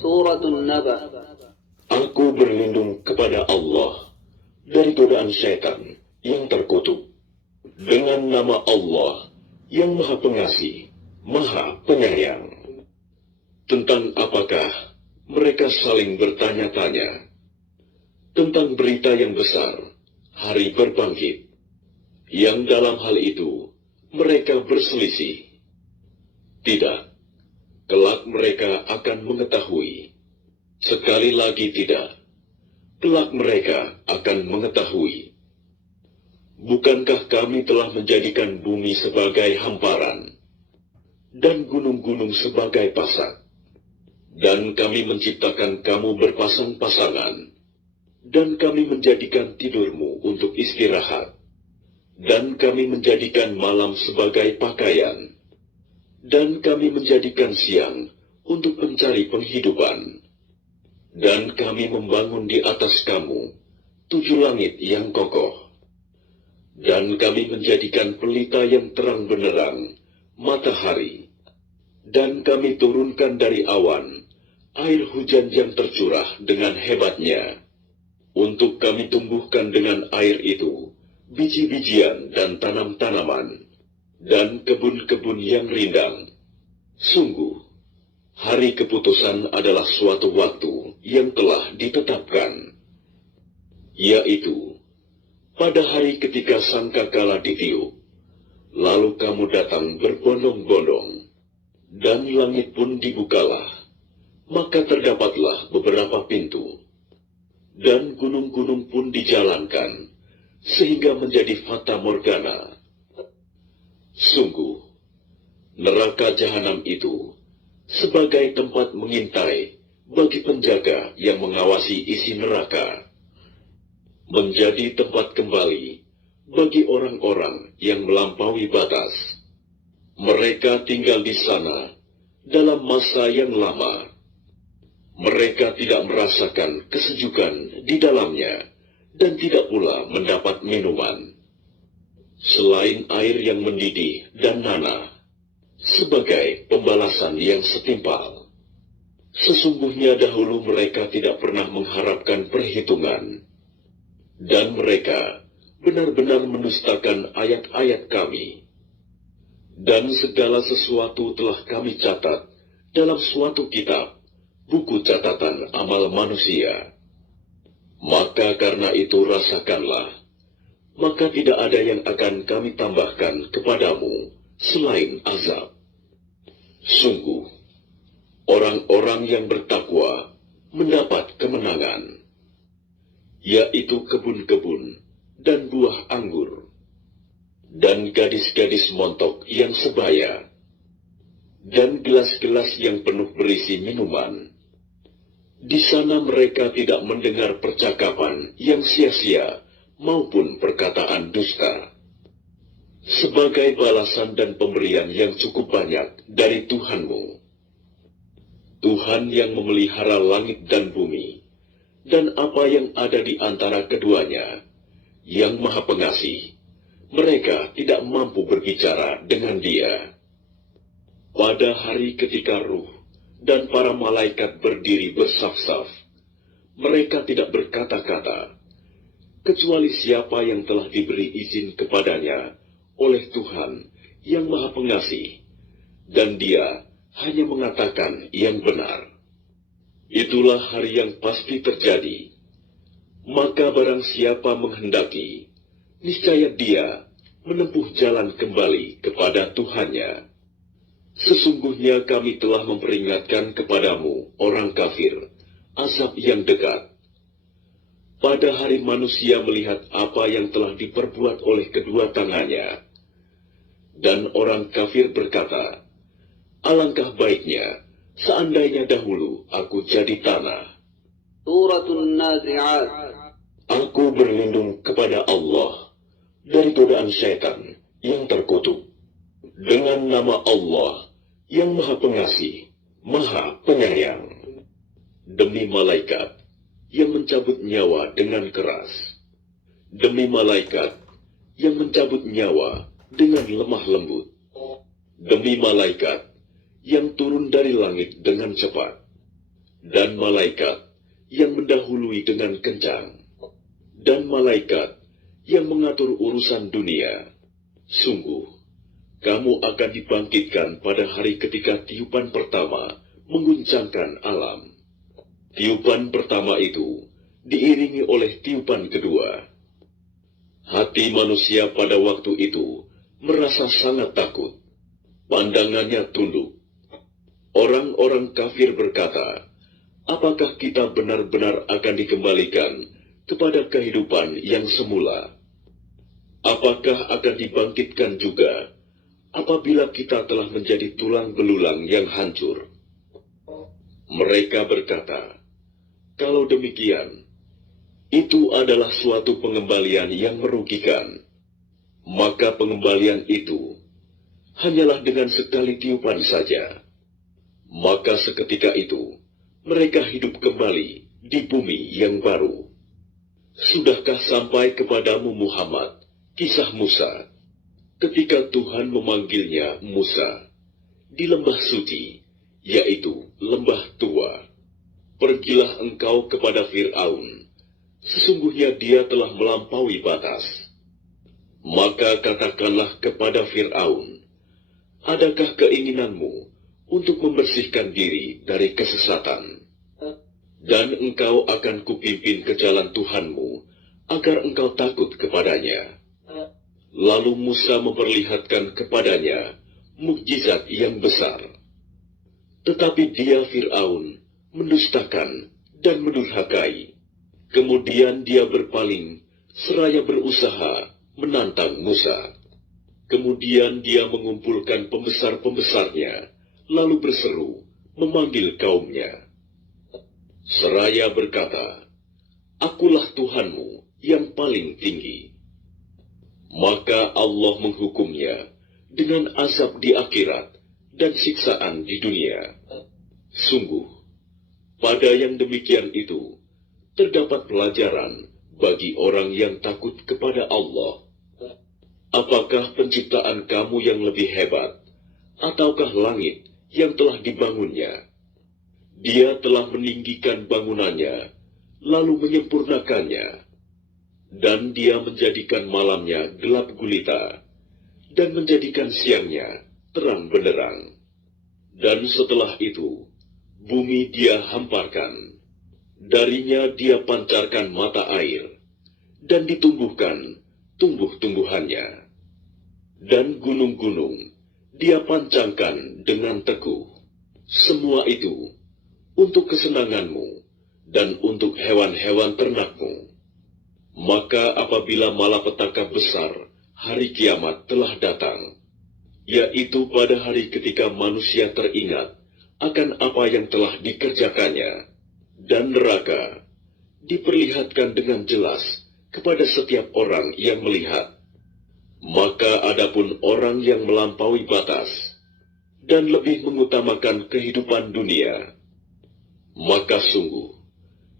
Suratul Naba. Aku berlindung kepada Allah dari godaan syaitan yang terkutuk. Dengan nama Allah yang Maha Pengasih, Maha Penyayang. Tentang apakah mereka saling bertanya-tanya? Tentang berita yang besar, hari berbangkit. Yang dalam hal itu mereka berselisih. Tidak, kelak mereka akan mengetahui. Sekali lagi tidak, kelak mereka akan mengetahui. Bukankah kami telah menjadikan bumi sebagai hamparan, dan gunung-gunung sebagai pasak, dan kami menciptakan kamu berpasang-pasangan, dan kami menjadikan tidurmu untuk istirahat, dan kami menjadikan malam sebagai pakaian, dan kami menjadikan siang untuk mencari penghidupan, dan kami membangun di atas kamu 7 langit yang kokoh. Dan kami menjadikan pelita yang terang benderang, matahari. Dan kami turunkan dari awan, air hujan yang tercurah dengan hebatnya. Untuk kami tumbuhkan dengan air itu, biji-bijian dan tanam-tanaman, dan kebun-kebun yang rindang. Sungguh, hari keputusan adalah suatu waktu yang telah ditetapkan, yaitu pada hari ketika sangkakala ditiup, lalu kamu datang berbondong-bondong, dan langit pun dibukalah, maka terdapatlah beberapa pintu, dan gunung-gunung pun dijalankan, sehingga menjadi fata morgana. Sungguh, neraka jahanam itu sebagai tempat mengintai bagi penjaga yang mengawasi isi neraka, menjadi tempat kembali bagi orang-orang yang melampaui batas. Mereka tinggal di sana dalam masa yang lama. Mereka tidak merasakan kesejukan di dalamnya dan tidak pula mendapat minuman selain air yang mendidih dan nanah sebagai pembalasan yang setimpal. Sesungguhnya dahulu mereka tidak pernah mengharapkan perhitungan, dan mereka benar-benar mendustakan ayat-ayat kami. Dan segala sesuatu telah kami catat dalam suatu kitab, buku catatan amal manusia. Maka karena itu rasakanlah, maka tidak ada yang akan kami tambahkan kepadamu selain azab. Sungguh, orang-orang yang bertakwa mendapat kemenangan, yaitu kebun-kebun dan buah anggur, dan gadis-gadis montok yang sebaya, dan gelas-gelas yang penuh berisi minuman. Di sana mereka tidak mendengar percakapan yang sia-sia maupun perkataan dusta. Sebagai balasan dan pemberian yang cukup banyak dari Tuhanmu, Tuhan yang memelihara langit dan bumi, dan apa yang ada di antara keduanya, yang Maha Pengasih, mereka tidak mampu berbicara dengan Dia. Pada hari ketika ruh dan para malaikat berdiri bersaf-saf, mereka tidak berkata-kata, kecuali siapa yang telah diberi izin kepadanya oleh Tuhan yang Maha Pengasih, dan Dia hanya mengatakan yang benar. Itulah hari yang pasti terjadi. Maka barang siapa menghendaki, niscaya dia menempuh jalan kembali kepada Tuhannya. Sesungguhnya kami telah memperingatkan kepadamu, orang kafir, azab yang dekat. Pada hari manusia melihat apa yang telah diperbuat oleh kedua tangannya, dan orang kafir berkata, alangkah baiknya seandainya dahulu aku jadi tanah. Suratul Nazi'at. Aku berlindung kepada Allah dari godaan syaitan yang terkutuk. Dengan nama Allah yang Maha Pengasih, Maha Penyayang. Demi malaikat yang mencabut nyawa dengan keras. Demi malaikat yang mencabut nyawa dengan lemah lembut. Demi malaikat yang turun dari langit dengan cepat, dan malaikat yang mendahului dengan kencang, dan malaikat yang mengatur urusan dunia. Sungguh, kamu akan dibangkitkan pada hari ketika tiupan pertama mengguncangkan alam. Tiupan pertama itu diiringi oleh tiupan kedua. Hati manusia pada waktu itu merasa sangat takut. Pandangannya tunduk. Orang-orang kafir berkata, apakah kita benar-benar akan dikembalikan kepada kehidupan yang semula? Apakah akan dibangkitkan juga apabila kita telah menjadi tulang belulang yang hancur? Mereka berkata, kalau demikian, itu adalah suatu pengembalian yang merugikan. Maka pengembalian itu hanyalah dengan sekali tiupan saja. Maka seketika itu, mereka hidup kembali di bumi yang baru. Sudahkah sampai kepadamu Muhammad kisah Musa, ketika Tuhan memanggilnya Musa di lembah suci, yaitu lembah tua. Pergilah engkau kepada Fir'aun, sesungguhnya dia telah melampaui batas. Maka katakanlah kepada Fir'aun, adakah keinginanmu untuk membersihkan diri dari kesesatan? Dan engkau akan kupimpin ke jalan Tuhanmu, agar engkau takut kepadanya. Lalu Musa memperlihatkan kepadanya mukjizat yang besar. Tetapi dia Fir'aun mendustakan dan mendurhakai. Kemudian dia berpaling seraya berusaha menantang Musa. Kemudian dia mengumpulkan pembesar-pembesarnya, lalu berseru memanggil kaumnya. Seraya berkata, akulah Tuhanmu yang paling tinggi. Maka Allah menghukumnya dengan azab di akhirat dan siksaan di dunia. Sungguh, pada yang demikian itu, terdapat pelajaran bagi orang yang takut kepada Allah. Apakah penciptaan kamu yang lebih hebat, ataukah langit yang telah dibangunnya? Dia telah meninggikan bangunannya, lalu menyempurnakannya. Dan dia menjadikan malamnya gelap gulita, dan menjadikan siangnya terang benderang. Dan setelah itu, bumi dia hamparkan, darinya dia pancarkan mata air, dan ditumbuhkan tumbuh-tumbuhannya. Dan gunung-gunung dia pancangkan dengan teguh. Semua itu untuk kesenanganmu dan untuk hewan-hewan ternakmu. Maka apabila malapetaka besar hari kiamat telah datang, yaitu pada hari ketika manusia teringat akan apa yang telah dikerjakannya, dan neraka diperlihatkan dengan jelas kepada setiap orang yang melihat. Maka adapun orang yang melampaui batas dan lebih mengutamakan kehidupan dunia, maka sungguh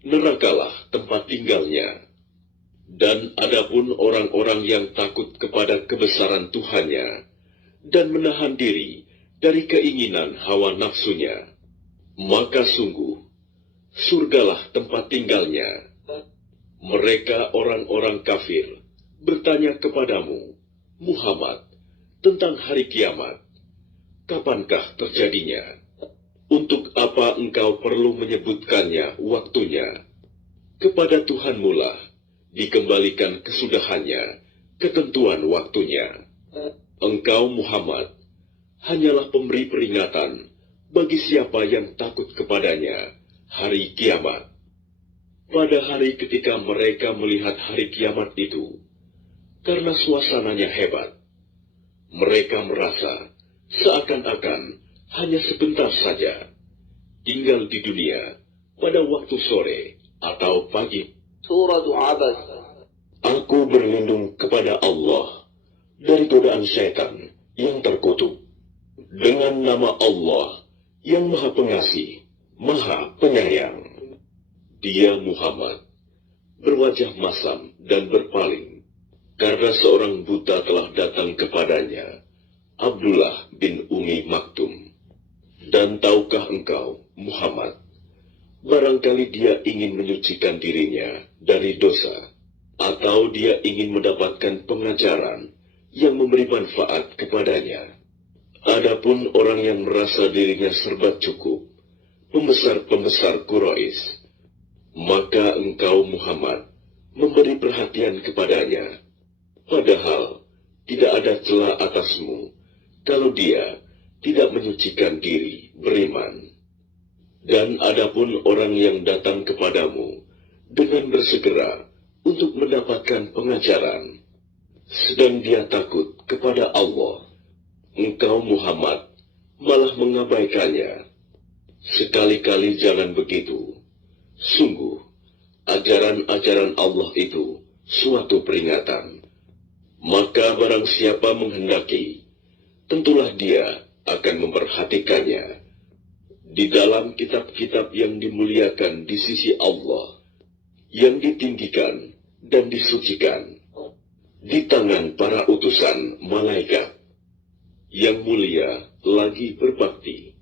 nerakalah tempat tinggalnya. Dan adapun orang-orang yang takut kepada kebesaran Tuhannya dan menahan diri dari keinginan hawa nafsunya, maka sungguh surgalah tempat tinggalnya. Mereka orang-orang kafir bertanya kepadamu, Muhammad, tentang hari kiamat. Kapankah terjadinya? Untuk apa engkau perlu menyebutkannya waktunya? Kepada Tuhanmu lah dikembalikan kesudahannya, ketentuan waktunya. Engkau Muhammad hanyalah pemberi peringatan bagi siapa yang takut kepadanya hari kiamat. Pada hari ketika mereka melihat hari kiamat itu, karena suasananya hebat, mereka merasa seakan-akan hanya sebentar saja tinggal di dunia pada waktu sore atau pagi. Surah Abas. Aku berlindung kepada Allah dari godaan syaitan yang terkutuk. Dengan nama Allah yang Maha Pengasih, Maha Penyayang. Dia Muhammad berwajah masam dan berpaling, karena seorang buta telah datang kepadanya, Abdullah bin Umi Maktum. Dan tahukah engkau, Muhammad, barangkali dia ingin menyucikan dirinya dari dosa, atau dia ingin mendapatkan pengajaran yang memberi manfaat kepadanya. Adapun orang yang merasa dirinya serba cukup, pembesar-pembesar Quraisy, maka engkau Muhammad memberi perhatian kepadanya, padahal tidak ada celah atasmu kalau dia tidak menyucikan diri beriman. Dan adapun orang yang datang kepadamu dengan bersegera untuk mendapatkan pengajaran, sedang dia takut kepada Allah, engkau Muhammad malah mengabaikannya. Sekali-kali jangan begitu. Sungguh, ajaran-ajaran Allah itu suatu peringatan. Maka barang siapa menghendaki, tentulah dia akan memperhatikannya di dalam kitab-kitab yang dimuliakan di sisi Allah, yang ditinggikan dan disucikan di tangan para utusan malaikat yang mulia lagi berbakti.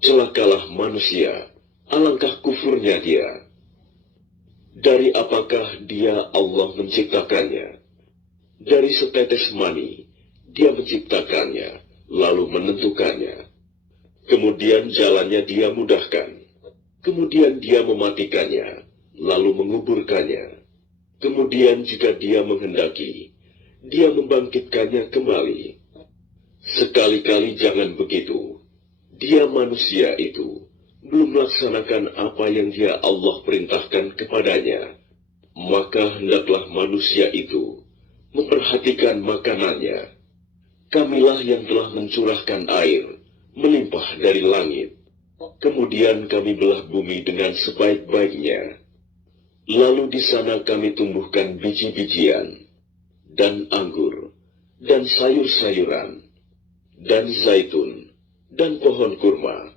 Celakalah manusia, alangkah kufurnya dia. Dari apakah dia Allah menciptakannya? Dari setetes mani dia menciptakannya, lalu menentukannya. Kemudian jalannya dia mudahkan. Kemudian dia mematikannya, lalu menguburkannya. Kemudian jika dia menghendaki, dia membangkitkannya kembali. Sekali-kali jangan begitu. Dia manusia itu belum melaksanakan apa yang dia Allah perintahkan kepadanya. Maka hendaklah manusia itu memperhatikan makanannya. Kamilah yang telah mencurahkan air melimpah dari langit. Kemudian kami belah bumi dengan sebaik-baiknya. Lalu di sana kami tumbuhkan biji-bijian, dan anggur, dan sayur-sayuran, dan zaitun, dan pohon kurma,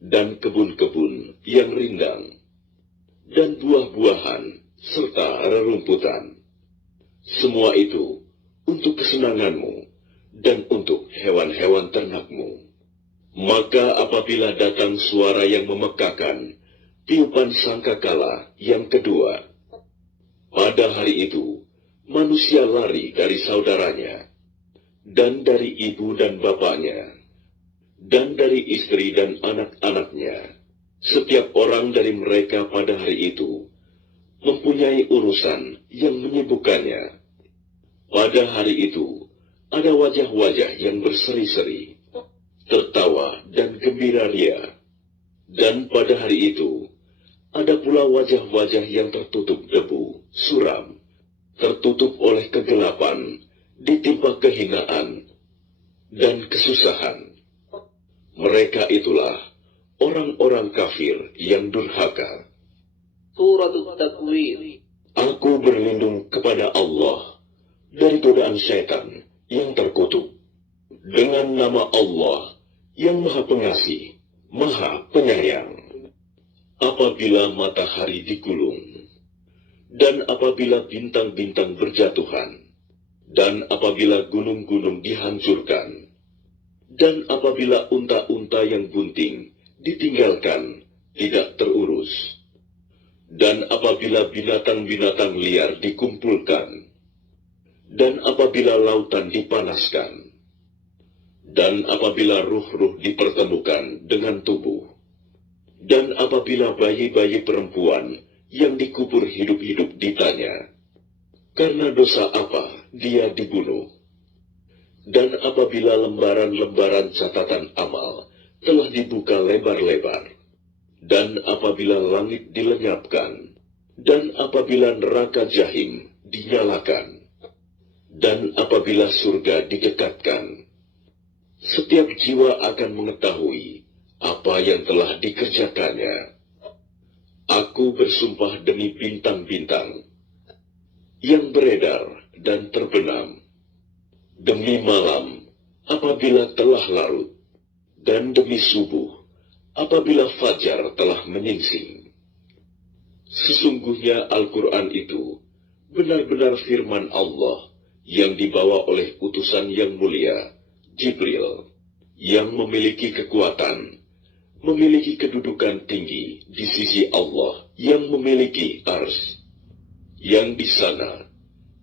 dan kebun-kebun yang rindang, dan buah-buahan, serta rerumputan. Semua itu untuk kesenanganmu dan untuk hewan-hewan ternakmu. Maka apabila datang suara yang memekakan, tiupan sangkakala yang kedua, pada hari itu manusia lari dari saudaranya, dan dari ibu dan bapaknya, dan dari istri dan anak-anaknya. Setiap orang dari mereka pada hari itu mempunyai urusan yang menyibukkannya. Pada hari itu ada wajah-wajah yang berseri-seri, tertawa dan gembira ria. Dan pada hari itu ada pula wajah-wajah yang tertutup debu, suram, tertutup oleh kegelapan, ditimpa kehinaan dan kesusahan. Mereka itulah orang-orang kafir yang durhaka. Suratul Takwir. Aku berlindung kepada Allah dari godaan syaitan yang terkutuk. Dengan nama Allah yang Maha Pengasih, Maha Penyayang. Apabila matahari digulung, dan apabila bintang-bintang berjatuhan, dan apabila gunung-gunung dihancurkan, dan apabila unta-unta yang bunting ditinggalkan, tidak terurus, dan apabila binatang-binatang liar dikumpulkan, dan apabila lautan dipanaskan, dan apabila ruh-ruh dipertemukan dengan tubuh, dan apabila bayi-bayi perempuan yang dikubur hidup-hidup ditanya, karena dosa apa dia dibunuh, dan apabila lembaran-lembaran catatan amal telah dibuka lebar-lebar, dan apabila langit dilenyapkan, dan apabila neraka jahim dinyalakan, dan apabila surga didekatkan, setiap jiwa akan mengetahui apa yang telah dikerjakannya. Aku bersumpah demi bintang-bintang yang beredar dan terbenam, demi malam apabila telah larut, dan demi subuh apabila fajar telah menyingsing. Sesungguhnya Al-Quran itu benar-benar firman Allah yang dibawa oleh utusan yang mulia, Jibril. yang memiliki kekuatan, memiliki kedudukan tinggi di sisi Allah yang memiliki ars, yang di sana,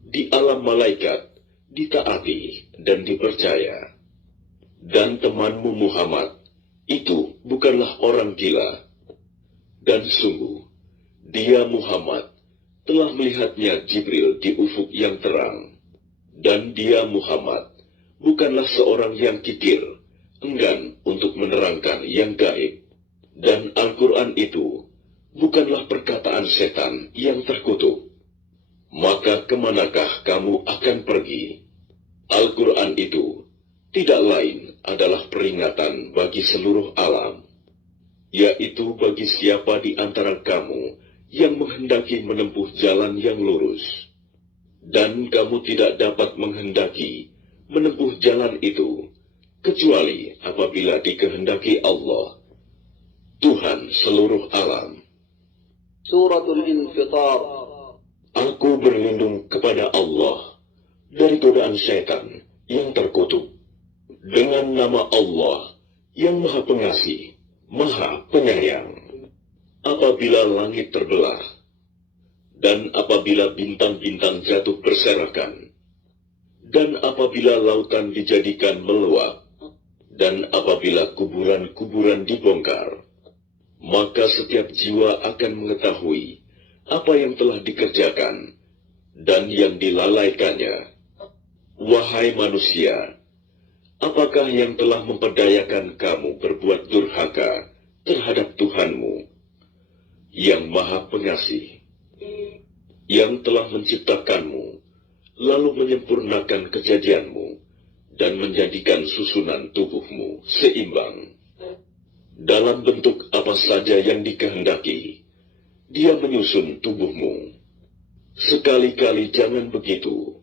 di alam malaikat, ditaati dan dipercaya. Dan temanmu Muhammad, itu bukanlah orang gila. Dan sungguh, dia Muhammad telah melihatnya Jibril di ufuk yang terang. Dan dia Muhammad bukanlah seorang yang kikir, enggan untuk menerangkan yang gaib. Dan Al-Quran itu bukanlah perkataan setan yang terkutuk. Maka kemanakah kamu akan pergi? Al-Quran itu tidak lain adalah peringatan bagi seluruh alam, yaitu bagi siapa di antara kamu yang menghendaki menempuh jalan yang lurus. Dan kamu tidak dapat menghendaki menempuh jalan itu, kecuali apabila dikehendaki Allah, Tuhan seluruh alam. Suratul Infitar. Aku berlindung kepada Allah dari godaan setan yang terkutuk. Dengan nama Allah yang Maha Pengasih, Maha Penyayang. Apabila langit terbelah, dan apabila bintang-bintang jatuh berserakan, dan apabila lautan dijadikan meluap, dan apabila kuburan-kuburan dibongkar, maka setiap jiwa akan mengetahui apa yang telah dikerjakan dan yang dilalaikannya. Wahai manusia, apakah yang telah memperdayakan kamu berbuat durhaka terhadap Tuhanmu yang Maha Pengasih, yang telah menciptakanmu, lalu menyempurnakan kejadianmu, dan menjadikan susunan tubuhmu seimbang? Dalam bentuk apa saja yang dikehendaki, Dia menyusun tubuhmu. Sekali-kali jangan begitu.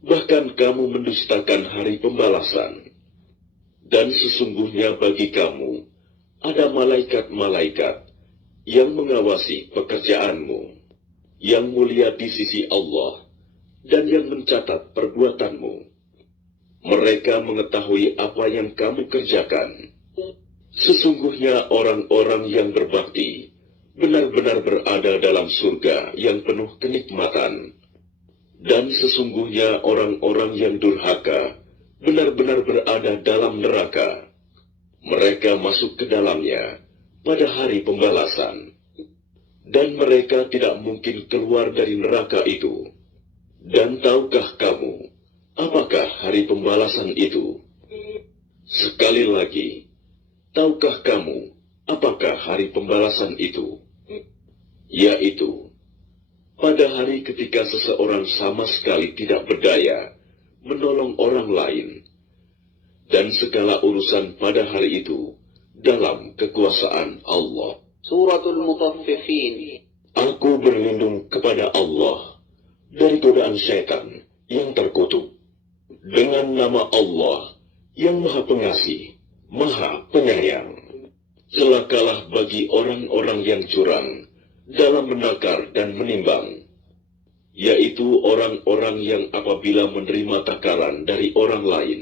Bahkan kamu mendustakan hari pembalasan. Dan sesungguhnya bagi kamu ada malaikat-malaikat yang mengawasi pekerjaanmu, yang mulia di sisi Allah, dan yang mencatat perbuatanmu. Mereka mengetahui apa yang kamu kerjakan. Sesungguhnya orang-orang yang berbakti benar-benar berada dalam surga yang penuh kenikmatan. Dan sesungguhnya orang-orang yang durhaka benar-benar berada dalam neraka. Mereka masuk ke dalamnya pada hari pembalasan. Dan mereka tidak mungkin keluar dari neraka itu. Dan tahukah kamu, apakah hari pembalasan itu? Sekali lagi, tahukah kamu, apakah hari pembalasan itu? Yaitu, pada hari ketika seseorang sama sekali tidak berdaya menolong orang lain, dan segala urusan pada hari itu dalam kekuasaan Allah. Suratul Mutaffifin. Aku berlindung kepada Allah dari godaan setan yang terkutuk. Dengan nama Allah yang Maha Pengasih, Maha Penyayang. Celakalah bagi orang-orang yang curang dalam menakar dan menimbang, yaitu orang-orang yang apabila menerima takaran dari orang lain,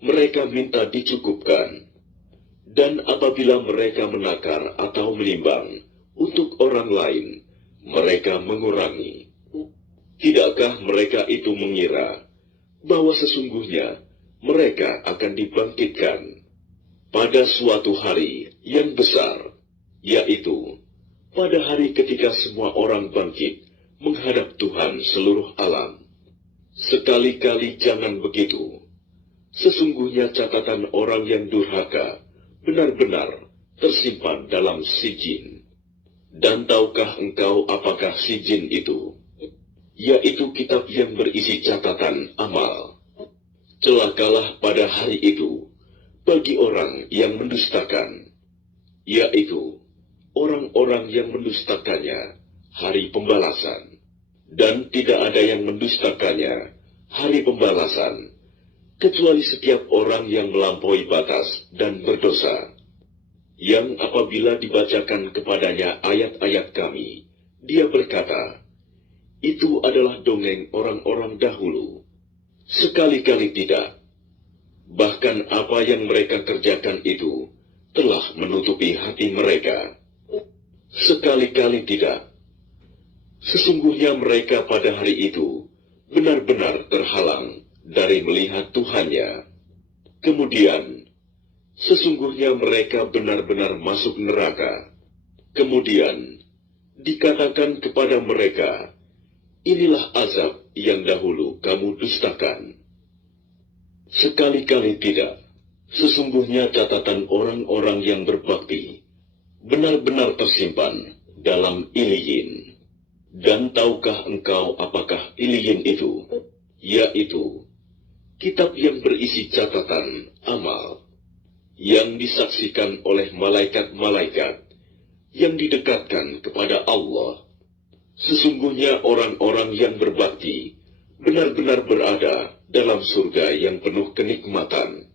mereka minta dicukupkan. Dan apabila mereka menakar atau menimbang untuk orang lain, mereka mengurangi. Tidakkah mereka itu mengira bahwa sesungguhnya mereka akan dibangkitkan pada suatu hari yang besar, yaitu pada hari ketika semua orang bangkit menghadap Tuhan seluruh alam? Sekali-kali jangan begitu. Sesungguhnya catatan orang yang durhaka benar-benar tersimpan dalam sijin. Dan tahukah engkau apakah sijin itu? Yaitu kitab yang berisi catatan amal. Celakalah pada hari itu bagi orang yang mendustakan, yaitu orang-orang yang mendustakannya hari pembalasan. Dan tidak ada yang mendustakannya hari pembalasan, kecuali setiap orang yang melampaui batas dan berdosa, yang apabila dibacakan kepadanya ayat-ayat kami, dia berkata, itu adalah dongeng orang-orang dahulu. Sekali-kali tidak. Bahkan apa yang mereka kerjakan itu telah menutupi hati mereka. Sekali-kali tidak. Sesungguhnya mereka pada hari itu benar-benar terhalang dari melihat Tuhannya. Kemudian, sesungguhnya mereka benar-benar masuk neraka. Kemudian, dikatakan kepada mereka, inilah azab yang dahulu kamu dustakan. Sekali-kali tidak. Sesungguhnya catatan orang-orang yang berbakti benar-benar tersimpan dalam Iliyin. Dan tahukah engkau apakah Iliyin itu? Yaitu kitab yang berisi catatan amal yang disaksikan oleh malaikat-malaikat yang didekatkan kepada Allah. Sesungguhnya orang-orang yang berbakti benar-benar berada dalam surga yang penuh kenikmatan.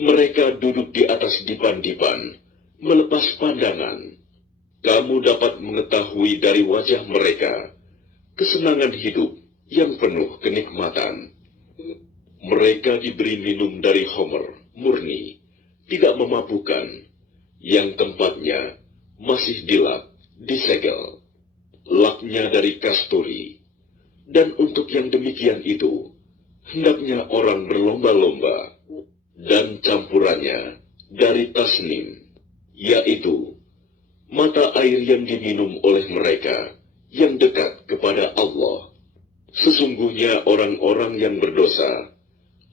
Mereka duduk di atas dipan-dipan, melepas pandangan. Kamu dapat mengetahui dari wajah mereka kesenangan hidup yang penuh kenikmatan. Mereka diberi minum dari homer, murni, tidak memabukkan, yang tempatnya masih dilap, disegel. Laknya dari kasturi. Dan untuk yang demikian itu, hendaknya orang berlomba-lomba, dan campurannya dari tasnim, yaitu mata air yang diminum oleh mereka yang dekat kepada Allah. Sesungguhnya orang-orang yang berdosa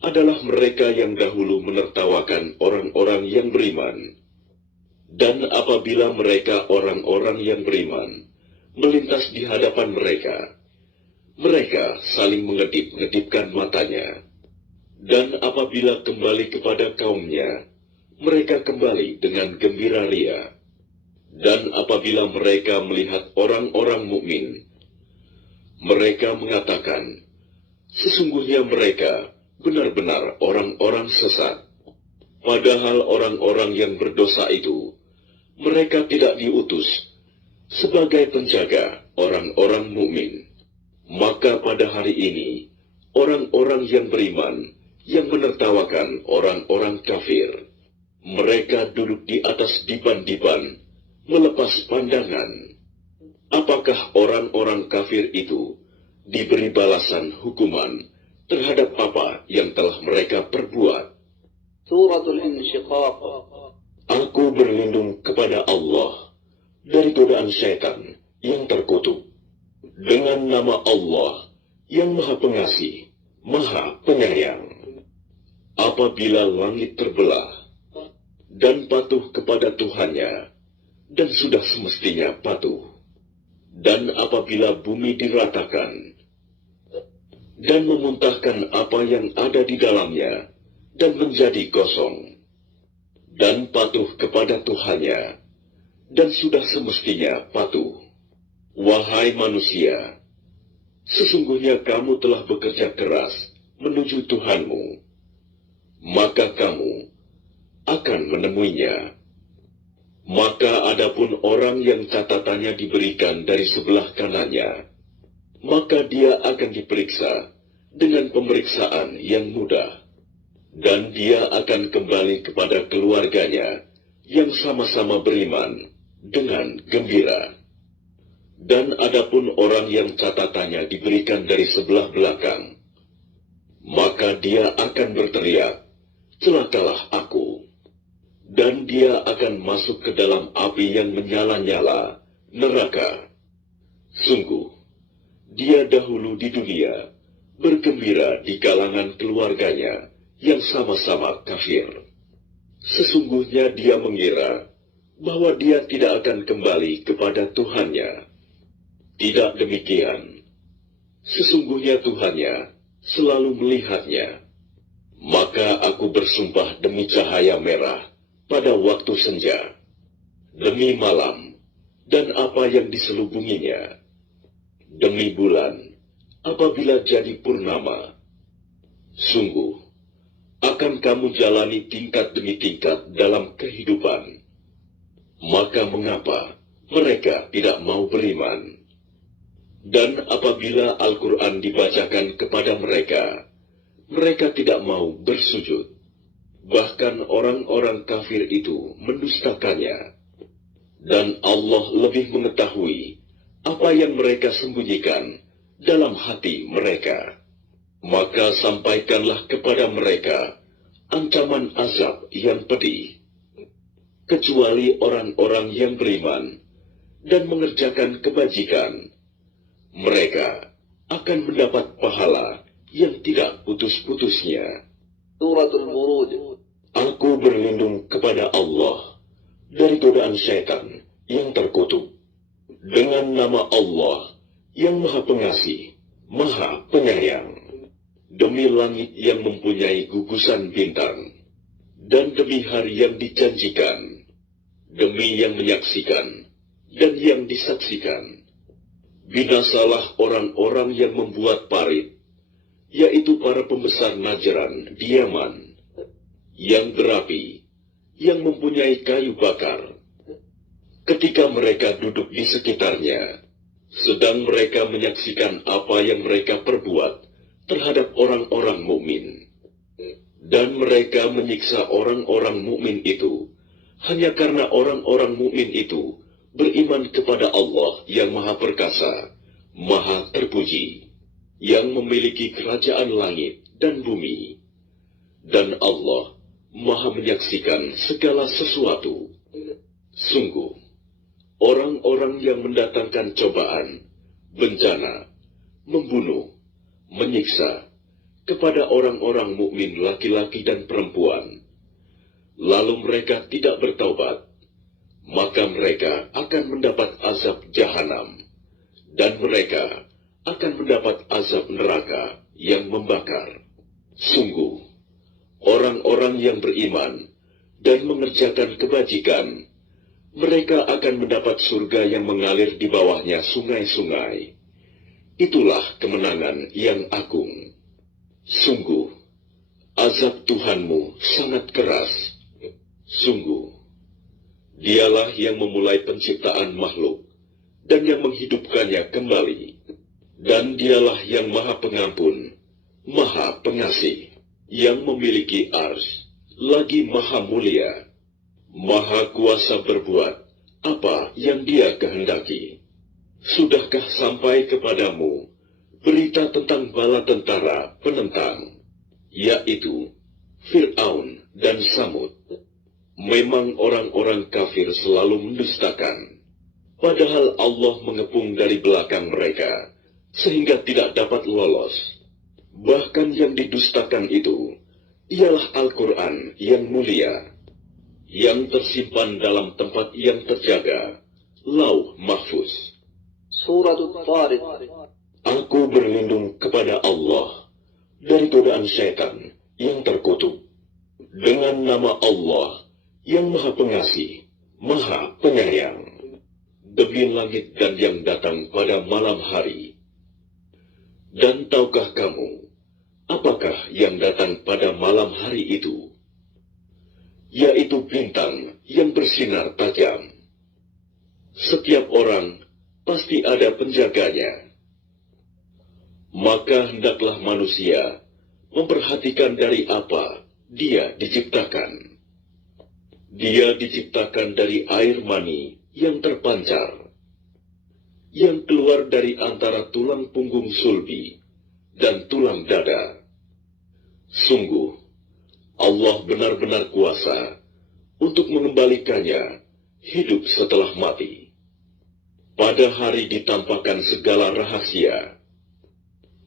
adalah mereka yang dahulu menertawakan orang-orang yang beriman. Dan apabila mereka orang-orang yang beriman melintas di hadapan mereka, mereka saling mengedip-ngedipkan matanya. Dan apabila kembali kepada kaumnya, mereka kembali dengan gembira ria. Dan apabila mereka melihat orang-orang mukmin, mereka mengatakan, sesungguhnya mereka benar-benar orang-orang sesat. Padahal orang-orang yang berdosa itu, mereka tidak diutus sebagai penjaga orang-orang mukmin. Maka pada hari ini, orang-orang yang beriman yang menertawakan orang-orang kafir, mereka duduk di atas dipan-dipan, melepas pandangan. Apakah orang-orang kafir itu diberi balasan hukuman terhadap apa yang telah mereka perbuat? Suratul Insyiqaq. Aku berlindung kepada Allah dari godaan syaitan yang terkutuk. Dengan nama Allah yang Maha Pengasih, Maha Penyayang. Apabila langit terbelah dan patuh kepada Tuhannya, dan sudah semestinya patuh, dan apabila bumi diratakan dan memuntahkan apa yang ada di dalamnya dan menjadi kosong, dan patuh kepada Tuhannya, dan sudah semestinya patuh. Wahai manusia, sesungguhnya kamu telah bekerja keras menuju Tuhanmu, maka kamu akan menemuinya. Maka adapun orang yang catatannya diberikan dari sebelah kanannya, maka dia akan diperiksa dengan pemeriksaan yang mudah, dan dia akan kembali kepada keluarganya yang sama-sama beriman dengan gembira. Dan adapun orang yang catatannya diberikan dari sebelah belakang, maka dia akan berteriak, celakalah aku. Dan dia akan masuk ke dalam api yang menyala-nyala, neraka. Sungguh, dia dahulu di dunia bergembira di kalangan keluarganya yang sama-sama kafir. Sesungguhnya dia mengira bahwa dia tidak akan kembali kepada Tuhannya. Tidak demikian. Sesungguhnya Tuhannya selalu melihatnya. Maka aku bersumpah demi cahaya merah pada waktu senja, demi malam dan apa yang diselubunginya, demi bulan apabila jadi purnama. Sungguh, akan kamu jalani tingkat demi tingkat dalam kehidupan. Maka mengapa mereka tidak mau beriman? Dan apabila Al-Quran dibacakan kepada mereka, mereka tidak mau bersujud. Bahkan orang-orang kafir itu mendustakannya. Dan Allah lebih mengetahui apa yang mereka sembunyikan dalam hati mereka. Maka sampaikanlah kepada mereka ancaman azab yang pedih, kecuali orang-orang yang beriman dan mengerjakan kebajikan. Mereka akan mendapat pahala yang tidak putus-putusnya. Suratul Buruj. Aku berlindung kepada Allah dari godaan syaitan yang terkutuk. Dengan nama Allah yang Maha Pengasih, Maha Penyayang. Demi langit yang mempunyai gugusan bintang, dan demi hari yang dijanjikan, demi yang menyaksikan dan yang disaksikan. Binasalah orang-orang yang membuat parit, yaitu para pembesar Najran di Yaman, yang berapi, yang mempunyai kayu bakar. Ketika mereka duduk di sekitarnya, sedang mereka menyaksikan apa yang mereka perbuat terhadap orang-orang mukmin, dan mereka menyiksa orang-orang mukmin itu hanya karena orang-orang mukmin itu beriman kepada Allah yang Maha Perkasa, Maha Terpuji, yang memiliki kerajaan langit dan bumi, dan Allah Maha menyaksikan segala sesuatu. Sungguh, orang-orang yang mendatangkan cobaan, bencana, membunuh, menyiksa kepada orang-orang mukmin laki-laki dan perempuan, lalu mereka tidak bertaubat, maka mereka akan mendapat azab jahanam, dan mereka akan mendapat azab neraka yang membakar. Sungguh, orang-orang yang beriman dan mengerjakan kebajikan, mereka akan mendapat surga yang mengalir di bawahnya sungai-sungai. Itulah kemenangan yang agung. Sungguh, azab Tuhanmu sangat keras. Sungguh, Dialah yang memulai penciptaan makhluk dan yang menghidupkannya kembali. Dan Dialah yang Maha Pengampun, Maha Pengasih, yang memiliki ars, lagi Maha Mulia, Maha Kuasa berbuat apa yang Dia kehendaki. Sudahkah sampai kepadamu berita tentang bala tentara penentang, yaitu Fir'aun dan Samud? Memang orang-orang kafir selalu mendustakan, padahal Allah mengepung dari belakang mereka, sehingga tidak dapat lolos. Bahkan yang didustakan itu ialah Al-Quran yang mulia, yang tersimpan dalam tempat yang terjaga, Lauh Mahfuz. Suratul Tariq. Aku berlindung kepada Allah dari godaan syaitan yang terkutuk. Dengan nama Allah yang Maha Pengasih, Maha Penyayang. Demi langit dan yang datang pada malam hari. Dan tahukah kamu, apakah yang datang pada malam hari itu? Yaitu bintang yang bersinar tajam. Setiap orang pasti ada penjaganya. Maka hendaklah manusia memperhatikan dari apa dia diciptakan. Dia diciptakan dari air mani yang terpancar, yang keluar dari antara tulang punggung sulbi dan tulang dada. Sungguh, Allah benar-benar kuasa untuk mengembalikannya hidup setelah mati. Pada hari ditampakkan segala rahasia,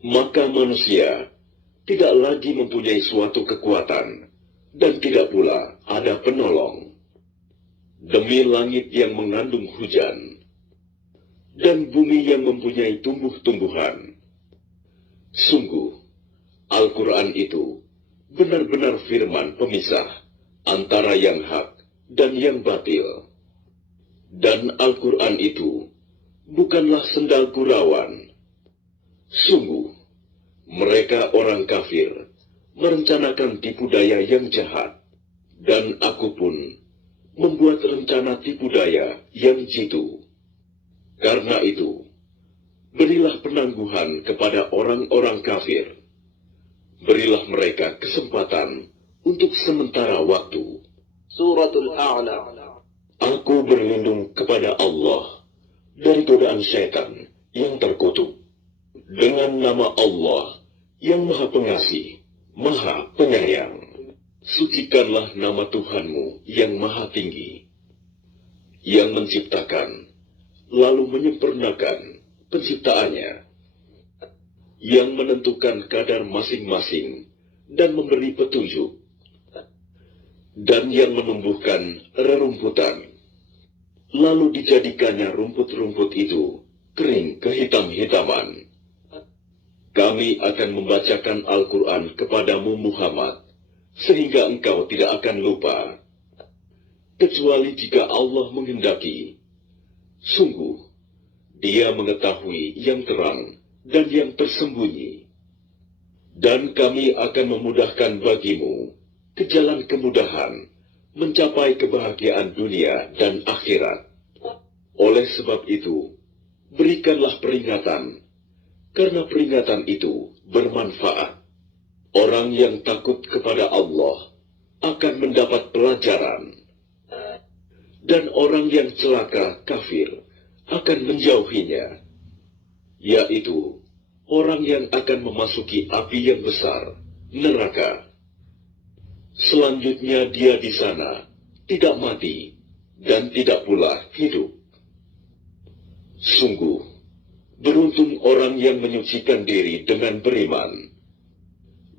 maka manusia tidak lagi mempunyai suatu kekuatan, dan tidak pula ada penolong. Demi langit yang mengandung hujan, dan bumi yang mempunyai tumbuh-tumbuhan. Sungguh, Al-Quran itu benar-benar firman pemisah antara yang hak dan yang batil. Dan Al-Quran itu bukanlah sendal gurauan. Sungguh, mereka orang kafir merencanakan tipu daya yang jahat, dan aku pun membuat rencana tipu daya yang jitu. Karena itu, berilah penangguhan kepada orang-orang kafir. Berilah mereka kesempatan untuk sementara waktu. Suratul A'la. Aku berlindung kepada Allah dari godaan syaitan yang terkutuk. Dengan nama Allah yang Maha Pengasih, Maha Penyayang. Sucikanlah nama Tuhanmu yang Maha Tinggi, yang menciptakan, lalu menyempurnakan penciptaannya, yang menentukan kadar masing-masing dan memberi petunjuk, dan yang menumbuhkan rerumputan, lalu dijadikannya rumput-rumput itu kering kehitam-hitaman. Kami akan membacakan Al-Quran kepadamu Muhammad, sehingga engkau tidak akan lupa, kecuali jika Allah menghendaki. Sungguh, Dia mengetahui yang terang dan yang tersembunyi. Dan kami akan memudahkan bagimu ke jalan kemudahan, mencapai kebahagiaan dunia dan akhirat. Oleh sebab itu, berikanlah peringatan, karena peringatan itu bermanfaat. Orang yang takut kepada Allah akan mendapat pelajaran, dan orang yang celaka kafir akan menjauhinya, yaitu orang yang akan memasuki api yang besar, neraka. Selanjutnya dia di sana tidak mati dan tidak pula hidup. Sungguh, beruntung orang yang menyucikan diri dengan beriman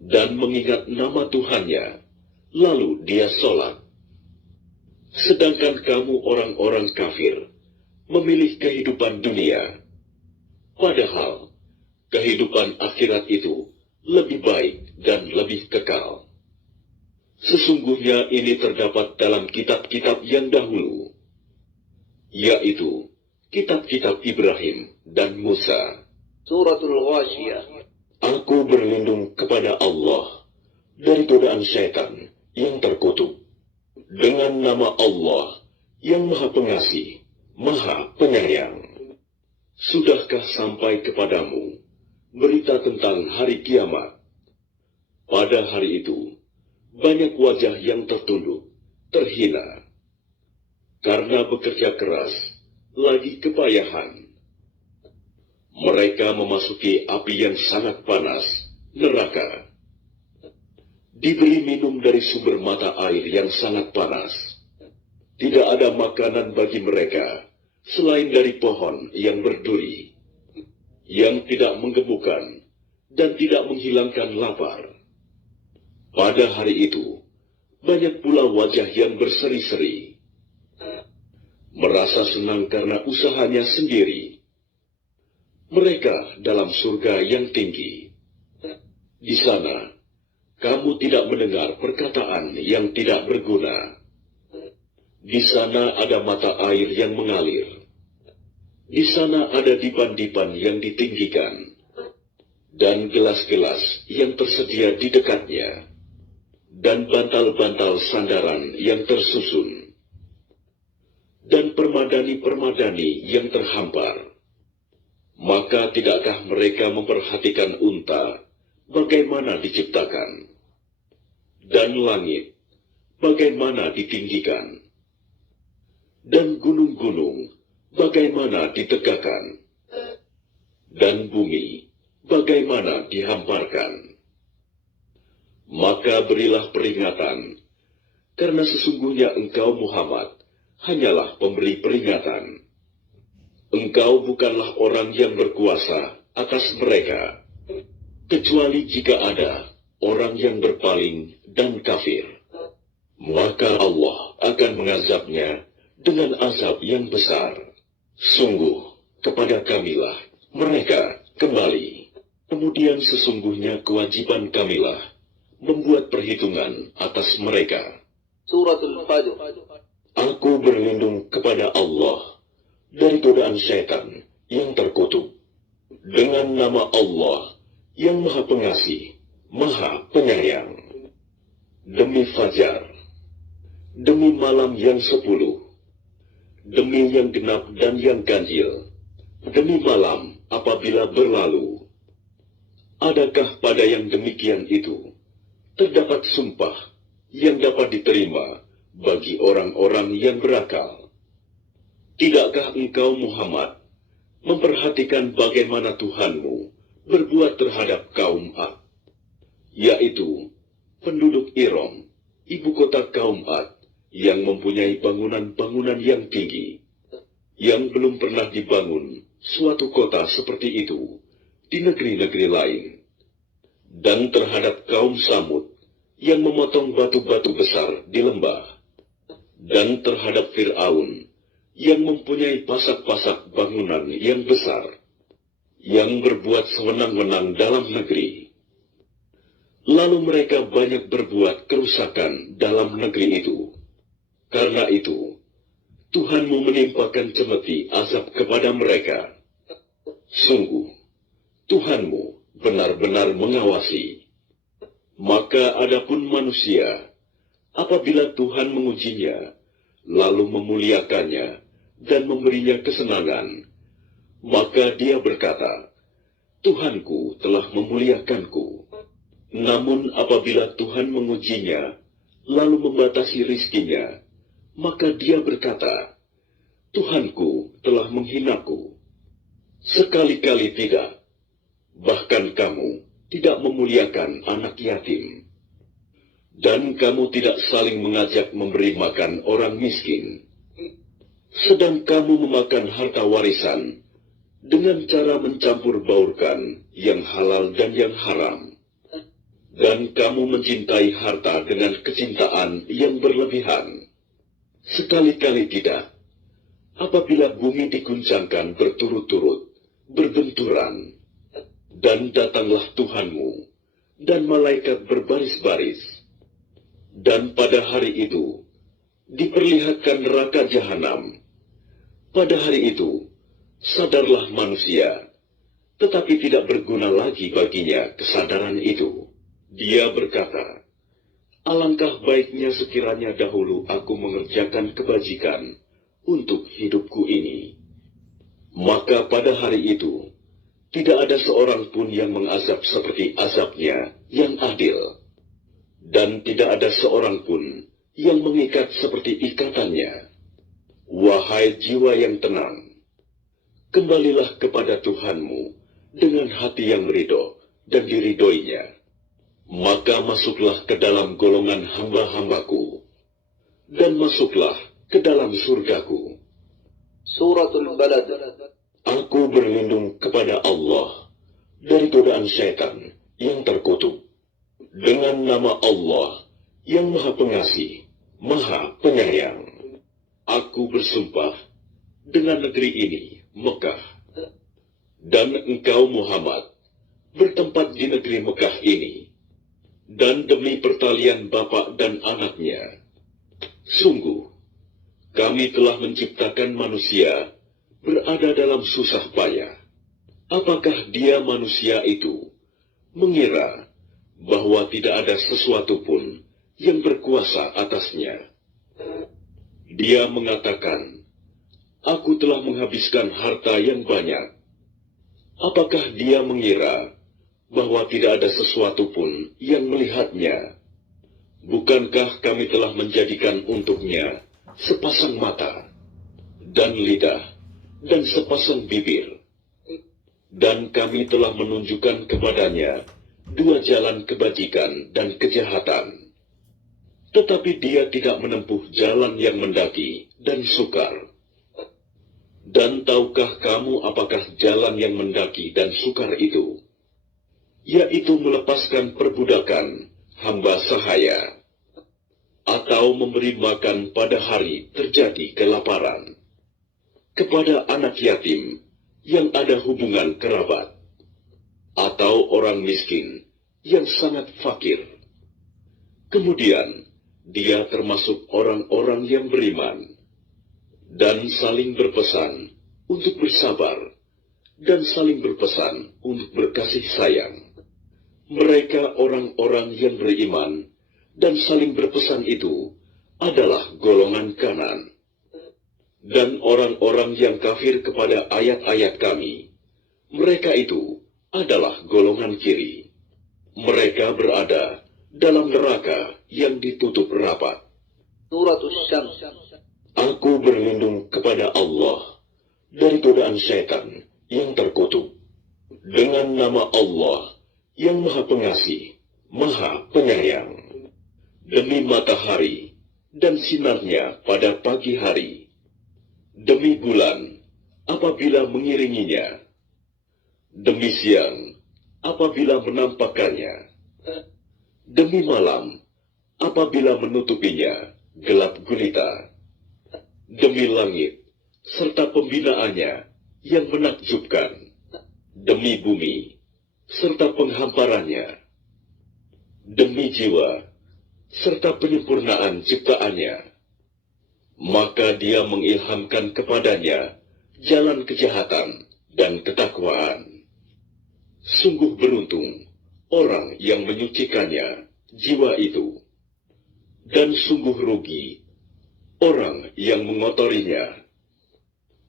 dan mengingat nama Tuhannya, lalu dia sholat. Sedangkan kamu orang-orang kafir memilih kehidupan dunia, padahal kehidupan akhirat itu lebih baik dan lebih kekal. Sesungguhnya ini terdapat dalam kitab-kitab yang dahulu, yaitu kitab-kitab Ibrahim dan Musa. Suratul Ghashiyah. Aku berlindung kepada Allah dari godaan syaitan yang terkutuk. Dengan nama Allah yang Maha Pengasih, Maha Penyayang. Sudahkah sampai kepadamu berita tentang hari kiamat? Pada hari itu, banyak wajah yang tertunduk, terhina, karena bekerja keras, lagi kepayahan. Mereka memasuki api yang sangat panas, neraka. Diberi minum dari sumber mata air yang sangat panas. Tidak ada makanan bagi mereka selain dari pohon yang berduri, yang tidak menggemukkan dan tidak menghilangkan lapar. Pada hari itu, banyak pula wajah yang berseri-seri, merasa senang karena usahanya sendiri. Mereka dalam surga yang tinggi. Di sana, kamu tidak mendengar perkataan yang tidak berguna. Di sana ada mata air yang mengalir. Di sana ada dipan-dipan yang ditinggikan, dan gelas-gelas yang tersedia di dekatnya, dan bantal-bantal sandaran yang tersusun, dan permadani-permadani yang terhampar. Maka tidakkah mereka memperhatikan unta bagaimana diciptakan, dan langit bagaimana ditinggikan, dan gunung-gunung bagaimana ditegakkan, dan bumi bagaimana dihamparkan? Maka berilah peringatan, karena sesungguhnya engkau Muhammad hanyalah pemberi peringatan. Engkau bukanlah orang yang berkuasa atas mereka, kecuali jika ada orang yang berpaling dan kafir. Maka Allah akan mengazabnya dengan azab yang besar. Sungguh, kepada kamilah mereka kembali. Kemudian sesungguhnya kewajiban kamilah membuat perhitungan atas mereka. Suratul Fajr. Aku berlindung kepada Allah dari godaan syaitan yang terkutuk. Dengan nama Allah yang Maha Pengasih, Maha Penyayang. Demi Fajar, demi malam yang 10, demi yang genap dan yang ganjil, demi malam apabila berlalu. Adakah pada yang demikian itu terdapat sumpah yang dapat diterima bagi orang-orang yang berakal. Tidakkah engkau Muhammad memperhatikan bagaimana Tuhanmu berbuat terhadap kaum Ad, yaitu penduduk Iram, ibu kota kaum Ad, yang mempunyai bangunan-bangunan yang tinggi, yang belum pernah dibangun suatu kota seperti itu di negeri-negeri lain. Dan terhadap kaum Samud yang memotong batu-batu besar di lembah, dan terhadap Fir'aun yang mempunyai pasak-pasak bangunan yang besar, yang berbuat sewenang-wenang dalam negeri. Lalu mereka banyak berbuat kerusakan dalam negeri itu. Karena itu, Tuhanmu menimpakan cemeti azab kepada mereka. Sungguh, Tuhanmu benar-benar mengawasi. Maka adapun manusia, apabila Tuhan mengujinya, lalu memuliakannya dan memberinya kesenangan, maka dia berkata, Tuhanku telah memuliakanku. Namun apabila Tuhan mengujinya, lalu membatasi rizkinya, maka dia berkata, Tuhanku telah menghinaku. Sekali-kali tidak. Bahkan kamu tidak memuliakan anak yatim. Dan kamu tidak saling mengajak memberi makan orang miskin. Sedang kamu memakan harta warisan dengan cara mencampur baurkan yang halal dan yang haram. Dan kamu mencintai harta dengan kecintaan yang berlebihan. Sekali-kali tidak, apabila bumi diguncangkan berturut-turut, berbenturan, dan datanglah Tuhanmu, dan malaikat berbaris-baris, dan pada hari itu, diperlihatkan neraka jahanam. Pada hari itu, sadarlah manusia, tetapi tidak berguna lagi baginya kesadaran itu. Dia berkata, alangkah baiknya sekiranya dahulu aku mengerjakan kebajikan untuk hidupku ini. Maka pada hari itu, tidak ada seorang pun yang mengazab seperti azabnya yang adil. Dan tidak ada seorang pun yang mengikat seperti ikatannya. Wahai jiwa yang tenang, kembalilah kepada Tuhanmu dengan hati yang ridho dan diridhoinya. Maka masuklah ke dalam golongan hamba-hambaku, dan masuklah ke dalam surgaku. Suratul Balad. Aku berlindung kepada Allah dari godaan syaitan yang terkutuk. Dengan nama Allah yang Maha Pengasih, Maha Penyayang. Aku bersumpah dengan negeri ini, Mekah. Dan engkau Muhammad bertempat di negeri Mekah ini. Dan demi pertalian bapak dan anaknya, sungguh, kami telah menciptakan manusia berada dalam susah payah. Apakah dia manusia itu mengira bahwa tidak ada sesuatu pun yang berkuasa atasnya? Dia mengatakan, aku telah menghabiskan harta yang banyak. Apakah dia mengira bahwa tidak ada sesuatu pun yang melihatnya? Bukankah kami telah menjadikan untuknya sepasang mata, dan lidah, dan sepasang bibir, dan kami telah menunjukkan kepadanya dua jalan kebajikan dan kejahatan. Tetapi dia tidak menempuh jalan yang mendaki dan sukar. Dan tahukah kamu apakah jalan yang mendaki dan sukar itu? Yaitu melepaskan perbudakan hamba sahaya, atau memberi makan pada hari terjadi kelaparan, kepada anak yatim yang ada hubungan kerabat, atau orang miskin yang sangat fakir. Kemudian, dia termasuk orang-orang yang beriman, dan saling berpesan untuk bersabar, dan saling berpesan untuk berkasih sayang. Mereka orang-orang yang beriman dan saling berpesan itu adalah golongan kanan. Dan orang-orang yang kafir kepada ayat-ayat kami, mereka itu adalah golongan kiri. Mereka berada dalam neraka yang ditutup rapat. Suratul Syams. Aku berlindung kepada Allah dari godaan syaitan yang terkutuk. Dengan nama Allah yang Maha Pengasih, Maha Penyayang. Demi matahari dan sinarnya pada pagi hari. Demi bulan apabila mengiringinya. Demi siang apabila menampakkannya. Demi malam apabila menutupinya gelap gulita. Demi langit serta pembinaannya yang menakjubkan. Demi bumi serta penghamparannya. Demi jiwa serta penyempurnaan ciptaannya. Maka dia mengilhamkan kepadanya jalan kejahatan dan ketakwaan. Sungguh beruntung orang yang menyucikannya, jiwa itu. Dan sungguh rugi orang yang mengotorinya.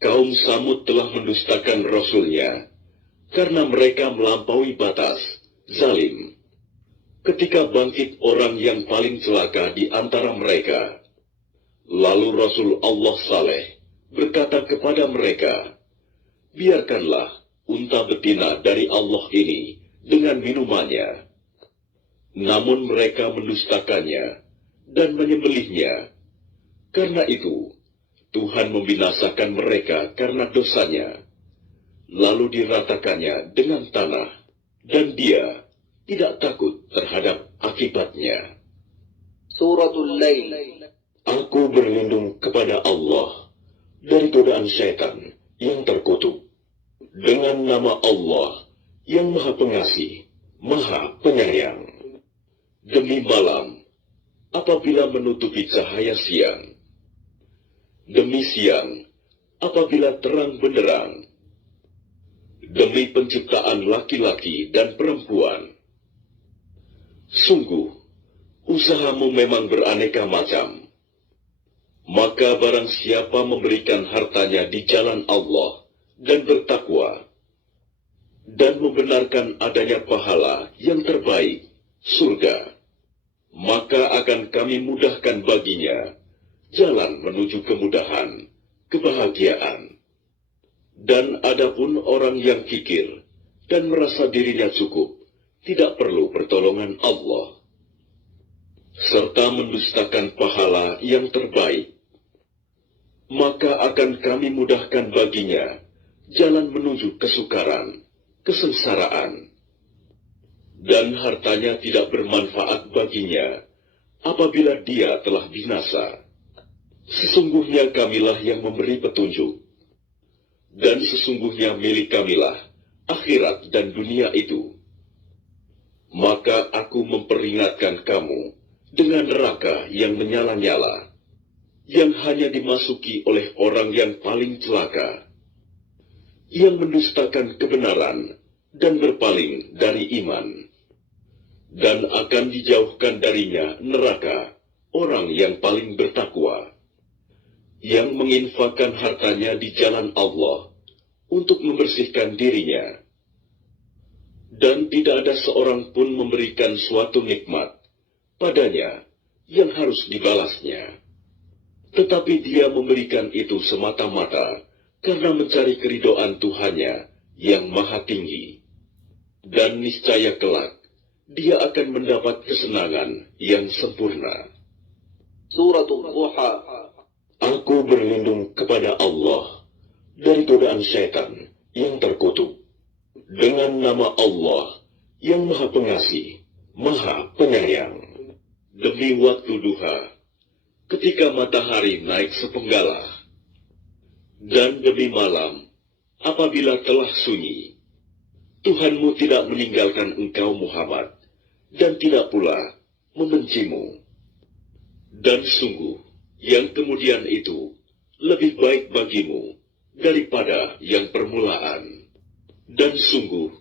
Kaum Samud telah mendustakan Rasulnya, karena mereka melampaui batas, zalim. Ketika bangkit orang yang paling celaka di antara mereka, lalu Rasul Allah Saleh berkata kepada mereka, biarkanlah unta betina dari Allah ini dengan minumannya. Namun mereka mendustakannya dan menyembelihnya. Karena itu, Tuhan membinasakan mereka karena dosanya, lalu diratakannya dengan tanah, dan dia tidak takut terhadap akibatnya. Suratul Lail. Aku berlindung kepada Allah dari godaan syaitan yang terkutuk. Dengan nama Allah yang Maha Pengasih, Maha Penyayang. Demi malam apabila menutupi cahaya siang. Demi siang apabila terang benderang. Demi penciptaan laki-laki dan perempuan. Sungguh, usahamu memang beraneka macam. Maka barang siapa memberikan hartanya di jalan Allah dan bertakwa, dan membenarkan adanya pahala yang terbaik, surga, maka akan kami mudahkan baginya jalan menuju kemudahan, kebahagiaan. Dan adapun orang yang kikir dan merasa dirinya cukup, tidak perlu pertolongan Allah, serta mendustakan pahala yang terbaik, maka akan kami mudahkan baginya jalan menuju kesukaran, kesengsaraan. Dan hartanya tidak bermanfaat baginya apabila dia telah binasa. Sesungguhnya kamilah yang memberi petunjuk, dan sesungguhnya milik kamilah akhirat dan dunia itu. Maka aku memperingatkan kamu dengan neraka yang menyala-nyala, yang hanya dimasuki oleh orang yang paling celaka, yang mendustakan kebenaran dan berpaling dari iman. Dan akan dijauhkan darinya neraka orang yang paling bertakwa, yang menginfakkan hartanya di jalan Allah untuk membersihkan dirinya. Dan tidak ada seorang pun memberikan suatu nikmat padanya yang harus dibalasnya. Tetapi dia memberikan itu semata-mata karena mencari keridhaan Tuhannya yang maha tinggi. Dan niscaya kelak, dia akan mendapat kesenangan yang sempurna. Suratul Duha. Aku berlindung kepada Allah dari godaan syaitan yang terkutuk. Dengan nama Allah yang Maha Pengasih, Maha Penyayang. Demi waktu duha, ketika matahari naik sepenggalah. Dan demi malam, apabila telah sunyi, Tuhanmu tidak meninggalkan engkau Muhammad, dan tidak pula membencimu. Dan sungguh, yang kemudian itu lebih baik bagimu daripada yang permulaan. Dan sungguh,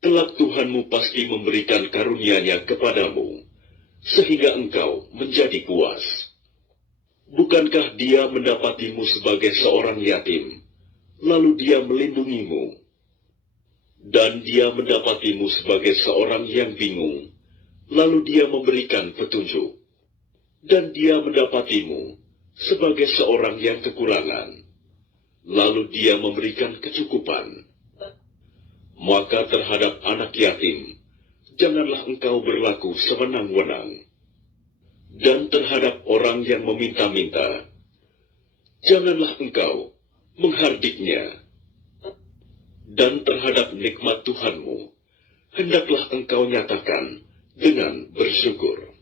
kelak Tuhanmu pasti memberikan karunia-Nya kepadamu, sehingga engkau menjadi puas. Bukankah Dia mendapatimu sebagai seorang yatim, lalu Dia melindungimu? Dan Dia mendapatimu sebagai seorang yang bingung, lalu dia memberikan petunjuk, dan dia mendapatimu sebagai seorang yang kekurangan, lalu dia memberikan kecukupan. Maka terhadap anak yatim, janganlah engkau berlaku sewenang-wenang. Dan terhadap orang yang meminta-minta, janganlah engkau menghardiknya. Dan terhadap nikmat Tuhanmu, hendaklah engkau nyatakan dengan bersyukur.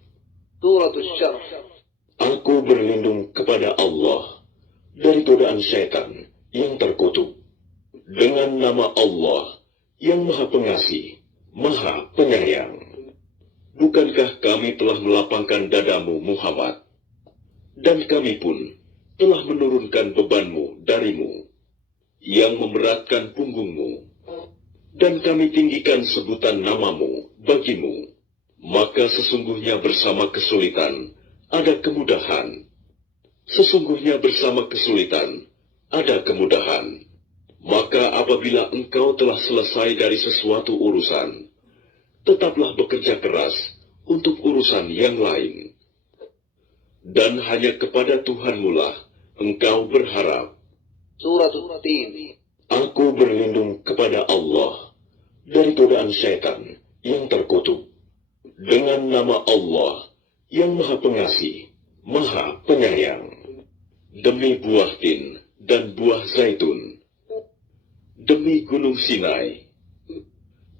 Surat Asy-Syams. Aku berlindung kepada Allah dari godaan syaitan yang terkutuk. Dengan nama Allah yang Maha Pengasih, Maha Penyayang. Bukankah kami telah melapangkan dadamu, Muhammad? Dan kami pun telah menurunkan bebanmu darimu, yang memberatkan punggungmu. Dan kami tinggikan sebutan namamu bagimu. Maka sesungguhnya bersama kesulitan ada kemudahan. Sesungguhnya bersama kesulitan ada kemudahan. Maka apabila engkau telah selesai dari sesuatu urusan, tetaplah bekerja keras untuk urusan yang lain. Dan hanya kepada Tuhanmu lah engkau berharap. Surat At-Tin. Aku berlindung kepada Allah dari godaan syaitan yang terkutuk. Dengan nama Allah yang Maha Pengasih, Maha Penyayang. Demi buah tin dan buah zaitun, demi gunung Sinai,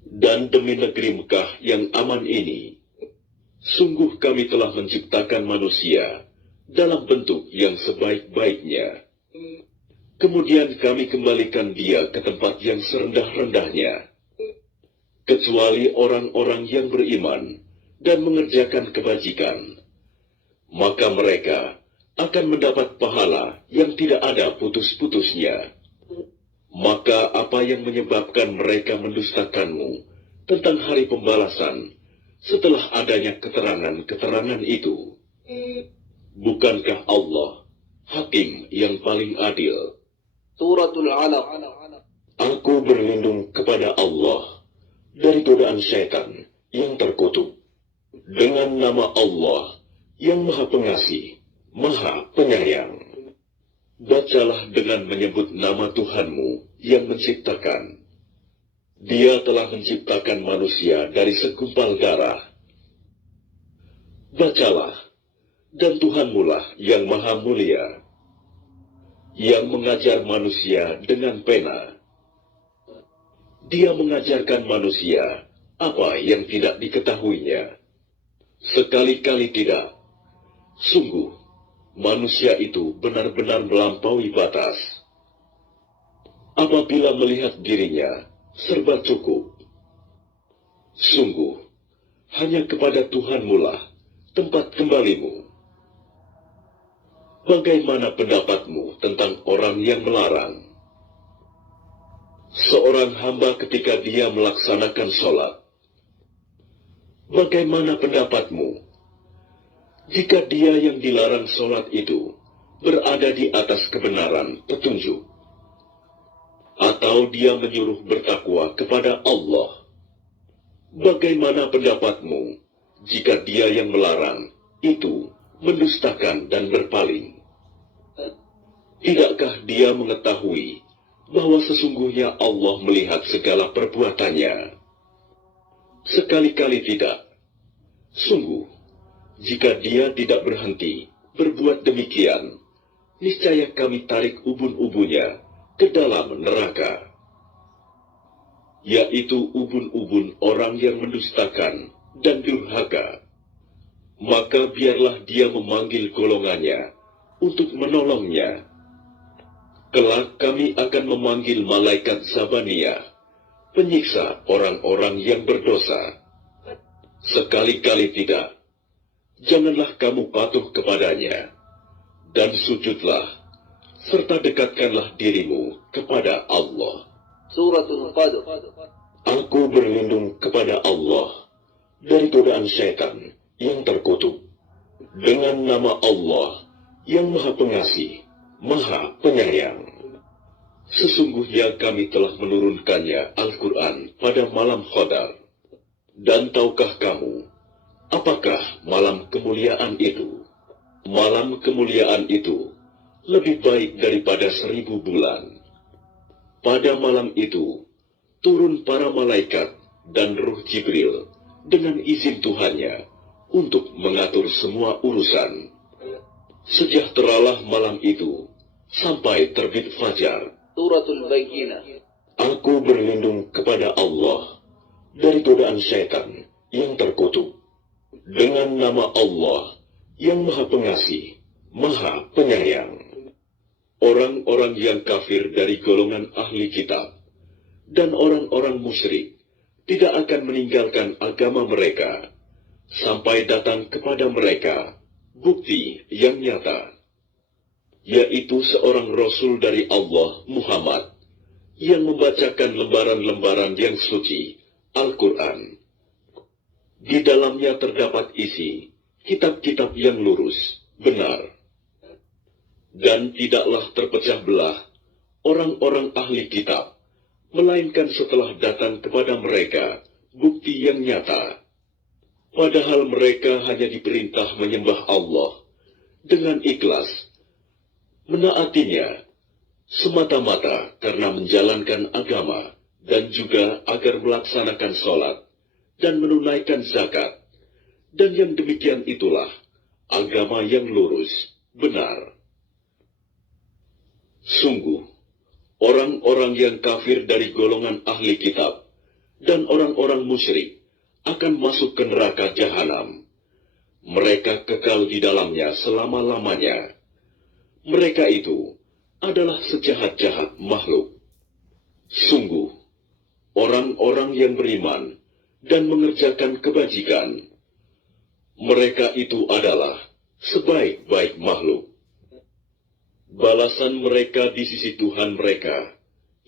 dan demi negeri Mekah yang aman ini, sungguh kami telah menciptakan manusia dalam bentuk yang sebaik-baiknya. Kemudian kami kembalikan dia ke tempat yang serendah-rendahnya, kecuali orang-orang yang beriman dan mengerjakan kebajikan. Maka mereka akan mendapat pahala yang tidak ada putus-putusnya. Maka apa yang menyebabkan mereka mendustakanmu tentang hari pembalasan setelah adanya keterangan-keterangan itu? Bukankah Allah Hakim yang paling adil? Suratul Alaq. Aku berlindung kepada Allah dari godaan syaitan yang terkutuk. Dengan nama Allah yang Maha Pengasih, Maha Penyayang. Bacalah dengan menyebut nama Tuhanmu yang menciptakan. Dia telah menciptakan manusia dari segumpal darah. Bacalah, dan Tuhanmu lah yang Maha Mulia, yang mengajar manusia dengan pena. Dia mengajarkan manusia apa yang tidak diketahuinya. Sekali-kali tidak. Sungguh, manusia itu benar-benar melampaui batas. Apabila melihat dirinya serba cukup. Sungguh, hanya kepada Tuhanmu lah tempat kembalimu. Bagaimana pendapatmu tentang orang yang melarang? Seorang hamba ketika dia melaksanakan sholat. Bagaimana pendapatmu jika dia yang dilarang sholat itu berada di atas kebenaran petunjuk? Atau dia menyuruh bertakwa kepada Allah? Bagaimana pendapatmu jika dia yang melarang itu mendustakan dan berpaling? Tidakkah dia mengetahui bahwa sesungguhnya Allah melihat segala perbuatannya? Sekali-kali tidak. Sungguh, jika dia tidak berhenti berbuat demikian, niscaya kami tarik ubun-ubunnya ke dalam neraka, yaitu ubun-ubun orang yang mendustakan dan durhaka. Maka biarlah dia memanggil golongannya untuk menolongnya. Kelak kami akan memanggil malaikat Zabaniyah, penyiksa orang-orang yang berdosa. Sekali-kali tidak, janganlah kamu patuh kepadanya, dan sujudlah, serta dekatkanlah dirimu kepada Allah. Suratul Qadr. Aku berlindung kepada Allah dari godaan syaitan yang terkutuk. Dengan nama Allah yang Maha Pengasih, Maha Penyayang. Sesungguhnya kami telah menurunkannya Al-Quran pada malam Qadar. Dan tahukah kamu Apakah malam kemuliaan itu? Malam kemuliaan itu lebih baik daripada 1000 bulan. Pada malam itu, turun para malaikat dan Ruh Jibril dengan izin Tuhannya untuk mengatur semua urusan. Sejahteralah malam itu sampai terbit fajar. Suratul Bayyinah. Aku berlindung kepada Allah dari godaan syaitan yang terkutuk. Dengan nama Allah yang Maha Pengasih, Maha Penyayang. Orang-orang yang kafir dari golongan ahli kitab dan orang-orang musyrik tidak akan meninggalkan agama mereka sampai datang kepada mereka bukti yang nyata, yaitu seorang Rasul dari Allah, Muhammad, yang membacakan lembaran-lembaran yang suci, Al-Quran. Di dalamnya terdapat isi kitab-kitab yang lurus, benar. Dan tidaklah terpecah belah orang-orang ahli kitab, melainkan setelah datang kepada mereka bukti yang nyata. Padahal mereka hanya diperintah menyembah Allah dengan ikhlas, menaatinya semata-mata karena menjalankan agama dan juga agar melaksanakan sholat dan menunaikan zakat. Dan yang demikian itulah agama yang lurus, benar. Sungguh, orang-orang yang kafir dari golongan ahli kitab dan orang-orang musyrik akan masuk ke neraka jahanam. Mereka kekal di dalamnya selama-lamanya. Mereka itu adalah sejahat-jahat makhluk. Sungguh, orang-orang yang beriman dan mengerjakan kebajikan, mereka itu adalah sebaik-baik makhluk. Balasan mereka di sisi Tuhan mereka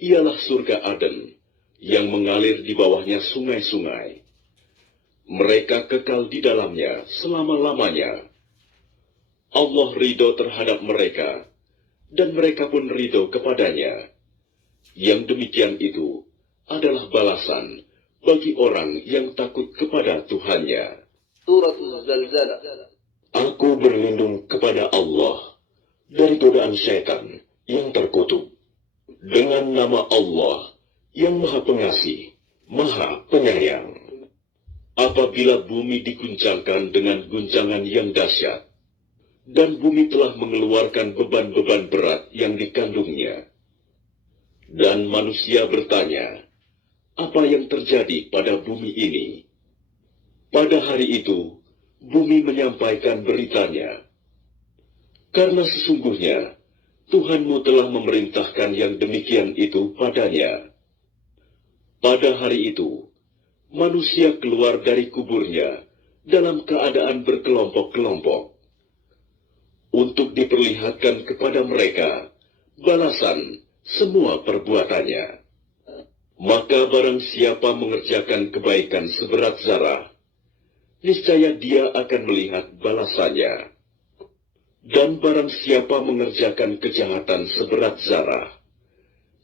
ialah surga Aden yang mengalir di bawahnya sungai-sungai. Mereka kekal di dalamnya selama-lamanya. Allah ridho terhadap mereka, dan mereka pun ridho kepadanya. Yang demikian itu adalah balasan bagi orang yang takut kepada Tuhannya. Suratul Zalzalah. Aku berlindung kepada Allah dari godaan syaitan yang terkutuk. Dengan nama Allah yang Maha Pengasih, Maha Penyayang. Apabila bumi diguncangkan dengan guncangan yang dahsyat, dan bumi telah mengeluarkan beban-beban berat yang dikandungnya, dan manusia bertanya, apa yang terjadi pada bumi ini? Pada hari itu, bumi menyampaikan beritanya. Karena sesungguhnya, Tuhanmu telah memerintahkan yang demikian itu padanya. Pada hari itu, manusia keluar dari kuburnya dalam keadaan berkelompok-kelompok, untuk diperlihatkan kepada mereka balasan semua perbuatannya. Maka barang siapa mengerjakan kebaikan seberat zarah, niscaya dia akan melihat balasannya. Dan barang siapa mengerjakan kejahatan seberat zarah,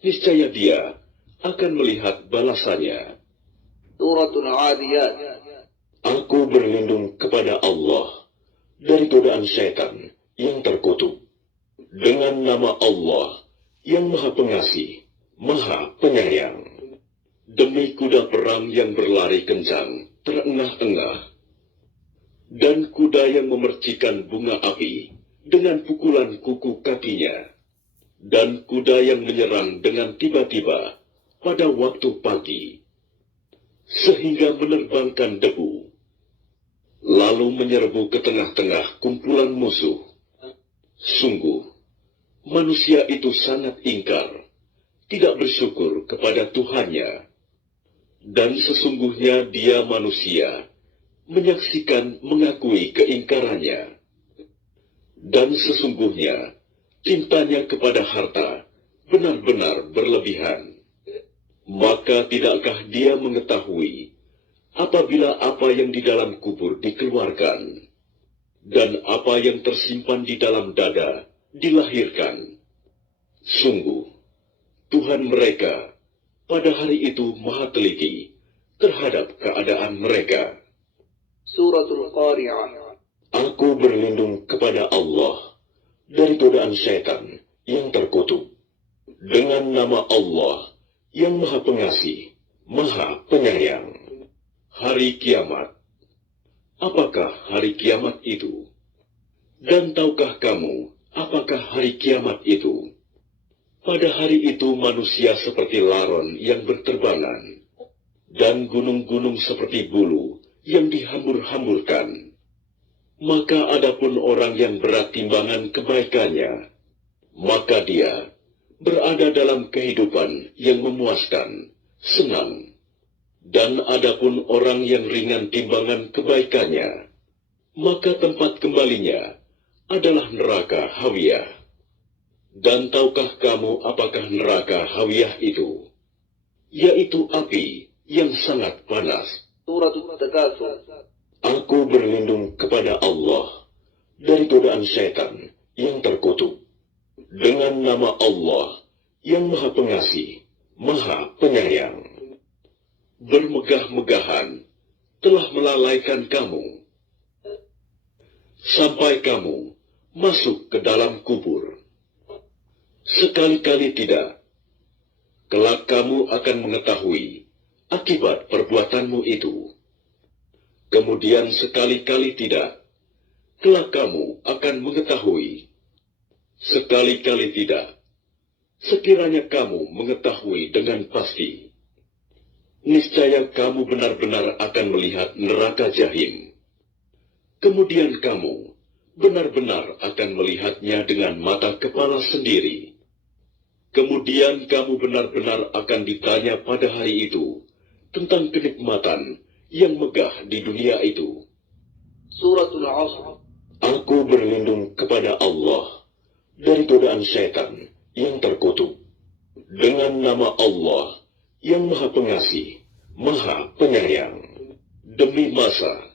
niscaya dia akan melihat balasannya. Suratul Adiyat. Aku berlindung kepada Allah dari godaan syaitan yang terkutuk. Dengan nama Allah yang Maha Pengasih, Maha Penyayang. Demi kuda perang yang berlari kencang, terengah-engah, dan kuda yang memercikan bunga api dengan pukulan kuku kakinya, dan kuda yang menyerang dengan tiba-tiba pada waktu pagi, sehingga menerbangkan debu, lalu menyerbu ke tengah-tengah kumpulan musuh. Sungguh, manusia itu sangat ingkar, tidak bersyukur kepada Tuhannya. Dan sesungguhnya dia manusia, menyaksikan mengakui keingkarannya. Dan sesungguhnya, cintanya kepada harta benar-benar berlebihan. Maka tidakkah dia mengetahui apabila apa yang di dalam kubur dikeluarkan, dan apa yang tersimpan di dalam dada dilahirkan? Sungguh, Tuhan mereka pada hari itu maha teliti terhadap keadaan mereka. Suratul Qari'ah. Aku berlindung kepada Allah dari godaan syaitan yang terkutuk. Dengan nama Allah yang Maha Pengasih, Maha Penyayang. Hari Kiamat. Apakah hari kiamat itu? Dan tahukah kamu apakah hari kiamat itu? Pada hari itu manusia seperti laron yang berterbangan, dan gunung-gunung seperti bulu yang dihambur-hamburkan. Maka adapun orang yang berat timbangan kebaikannya, maka dia berada dalam kehidupan yang memuaskan, senang. Dan adapun orang yang ringan timbangan kebaikannya, maka tempat kembalinya adalah neraka hawiyah. Dan tahukah kamu apakah neraka hawiyah itu? Yaitu api yang sangat panas. Suratul Takatsur. Aku berlindung kepada Allah dari godaan syaitan yang terkutuk. Dengan nama Allah yang Maha Pengasih, Maha Penyayang. Bermegah-megahan telah melalaikan kamu, sampai kamu masuk ke dalam kubur. Sekali-kali tidak, kelak kamu akan mengetahui akibat perbuatanmu itu. Kemudian sekali-kali tidak, kelak kamu akan mengetahui. Sekali-kali tidak, sekiranya kamu mengetahui dengan pasti, niscaya kamu benar-benar akan melihat neraka jahim. Kemudian kamu benar-benar akan melihatnya dengan mata kepala sendiri. Kemudian kamu benar-benar akan ditanya pada hari itu tentang kenikmatan yang megah di dunia itu. Suratul Asr. Aku berlindung kepada Allah dari godaan syaitan yang terkutuk. Dengan nama Allah yang Maha Pengasih, Maha Penyayang. Demi masa,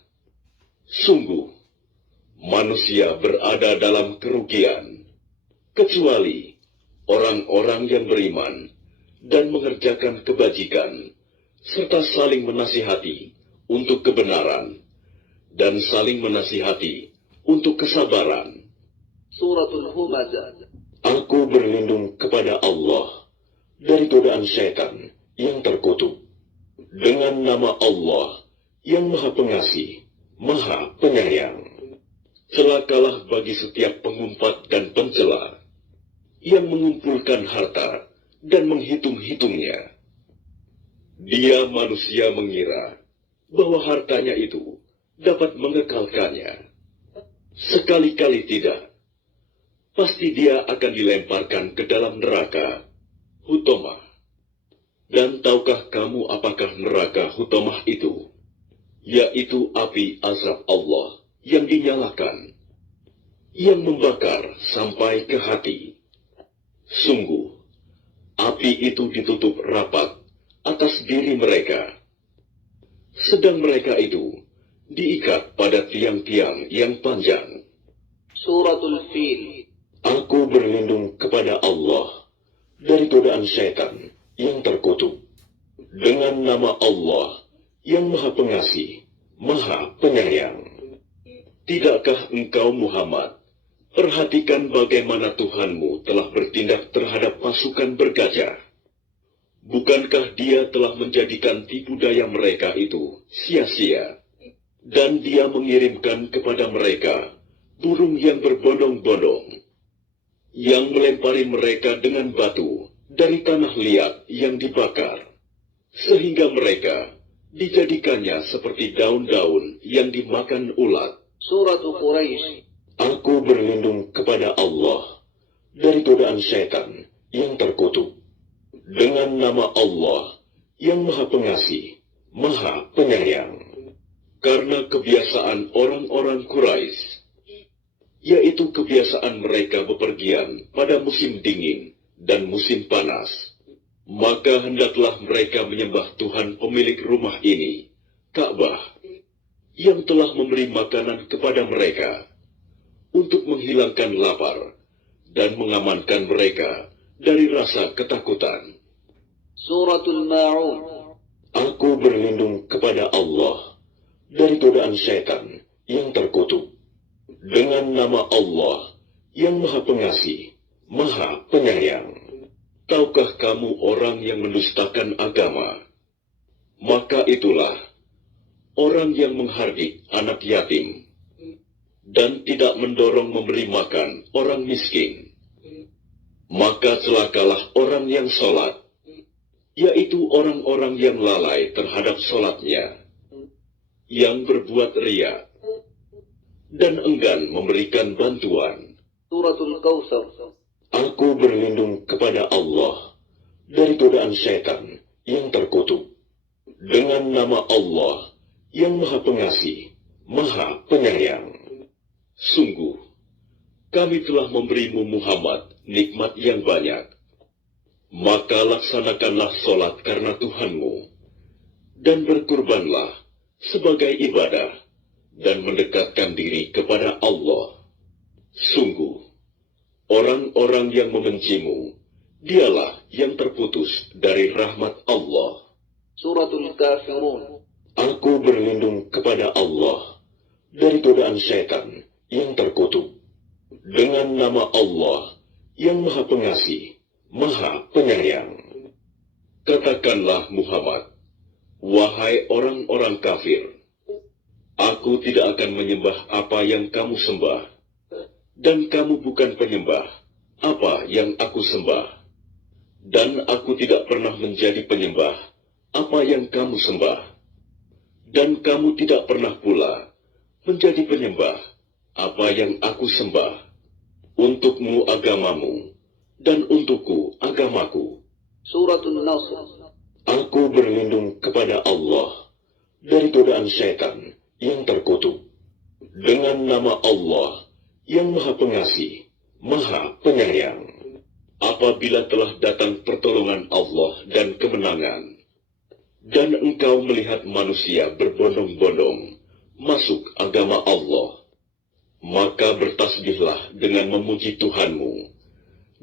sungguh, manusia berada dalam kerugian, kecuali orang-orang yang beriman dan mengerjakan kebajikan, serta saling menasihati untuk kebenaran, dan saling menasihati untuk kesabaran. Suratul Humazah. Aku berlindung kepada Allah dari godaan syaitan yang terkutuk. Dengan nama Allah yang Maha Pengasih, Maha Penyayang. Celakalah bagi setiap pengumpat dan pencela yang mengumpulkan harta dan menghitung-hitungnya. Dia manusia mengira bahwa hartanya itu dapat mengekalkannya. Sekali-kali tidak, pasti dia akan dilemparkan ke dalam neraka Hutomah. Dan tahukah kamu apakah neraka Hutomah itu? Yaitu api azab Allah yang dinyalakan, yang membakar sampai ke hati. Sungguh, api itu ditutup rapat atas diri mereka, sedang mereka itu diikat pada tiang-tiang yang panjang. Suratul Fil. Aku berlindung kepada Allah dari godaan syaitan yang terkutuk. Dengan nama Allah yang Maha Pengasih, Maha Penyayang. Tidakkah engkau Muhammad perhatikan bagaimana Tuhanmu telah bertindak terhadap pasukan bergajah? Bukankah dia telah menjadikan tipu daya mereka itu sia-sia? Dan dia mengirimkan kepada mereka burung yang berbondong-bondong, yang melempari mereka dengan batu dari tanah liat yang dibakar, sehingga mereka dijadikannya seperti daun-daun yang dimakan ulat. Suratul Quraisy. Aku berlindung kepada Allah dari godaan syaitan yang terkutuk. Dengan nama Allah yang Maha Pengasih, Maha Penyayang. Karena kebiasaan orang-orang Quraisy, yaitu kebiasaan mereka bepergian pada musim dingin dan musim panas, maka hendaklah mereka menyembah Tuhan pemilik rumah ini, Ka'bah, yang telah memberi makanan kepada mereka untuk menghilangkan lapar dan mengamankan mereka dari rasa ketakutan. Suratul Ma'un. Aku berlindung kepada Allah dari godaan setan yang terkutuk. Dengan nama Allah yang Maha Pengasih, Maha Penyayang. Tahukah kamu orang yang mendustakan agama? Maka itulah orang yang menghardik anak yatim dan tidak mendorong memberi makan orang miskin. Maka celakalah orang yang sholat, yaitu orang-orang yang lalai terhadap sholatnya, yang berbuat riya dan enggan memberikan bantuan. Suratul Kautsar. Aku berlindung kepada Allah dari godaan setan yang terkutuk. Dengan nama Allah yang Maha Pengasih, Maha Penyayang. Sungguh, kami telah memberimu Muhammad nikmat yang banyak. Maka laksanakanlah sholat karena Tuhanmu, dan berkurbanlah sebagai ibadah, dan mendekatkan diri kepada Allah. Sungguh, orang-orang yang membencimu, dialah yang terputus dari rahmat Allah. Suratul Kafirun. Aku berlindung kepada Allah dari godaan setan yang terkutuk. Dengan nama Allah yang Maha Pengasih, Maha Penyayang. Katakanlah Muhammad, wahai orang-orang kafir, aku tidak akan menyembah apa yang kamu sembah, dan kamu bukan penyembah apa yang aku sembah, dan aku tidak pernah menjadi penyembah apa yang kamu sembah, dan kamu tidak pernah pula menjadi penyembah apa yang aku sembah. Untukmu agamamu, dan untukku agamaku. Suratul Nasr. Aku berlindung kepada Allah dari godaan setan yang terkutuk. Dengan nama Allah yang Maha Pengasih, Maha Penyayang. Apabila telah datang pertolongan Allah dan kemenangan, dan engkau melihat manusia berbondong-bondong masuk agama Allah, maka bertasbihlah dengan memuji Tuhanmu,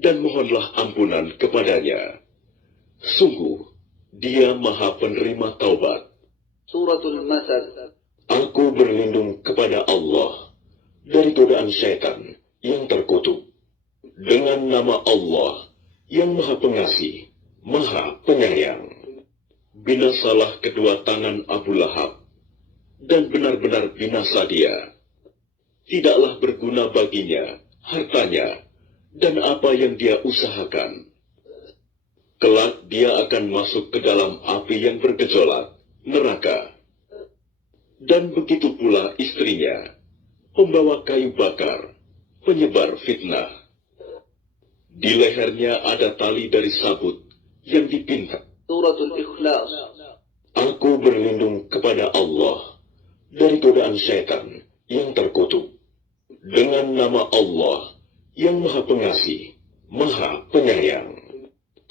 dan mohonlah ampunan kepadanya. Sungguh, Dia Maha Penerima Taubat. Suratul Masad. Aku berlindung kepada Allah dari godaan setan yang terkutuk. Dengan nama Allah yang Maha Pengasih, Maha Penyayang. Binasalah kedua tangan Abu Lahab, dan benar-benar binasa dia. Tidaklah berguna baginya hartanya dan apa yang dia usahakan. Kelak dia akan masuk ke dalam api yang bergejolak, neraka. Dan begitu pula istrinya, pembawa kayu bakar, penyebar fitnah. Di lehernya ada tali dari sabut yang dipinta. Suratul Ikhlas. Aku berlindung kepada Allah dari godaan setan yang terkutuk. Dengan nama Allah yang Maha Pengasih, Maha Penyayang.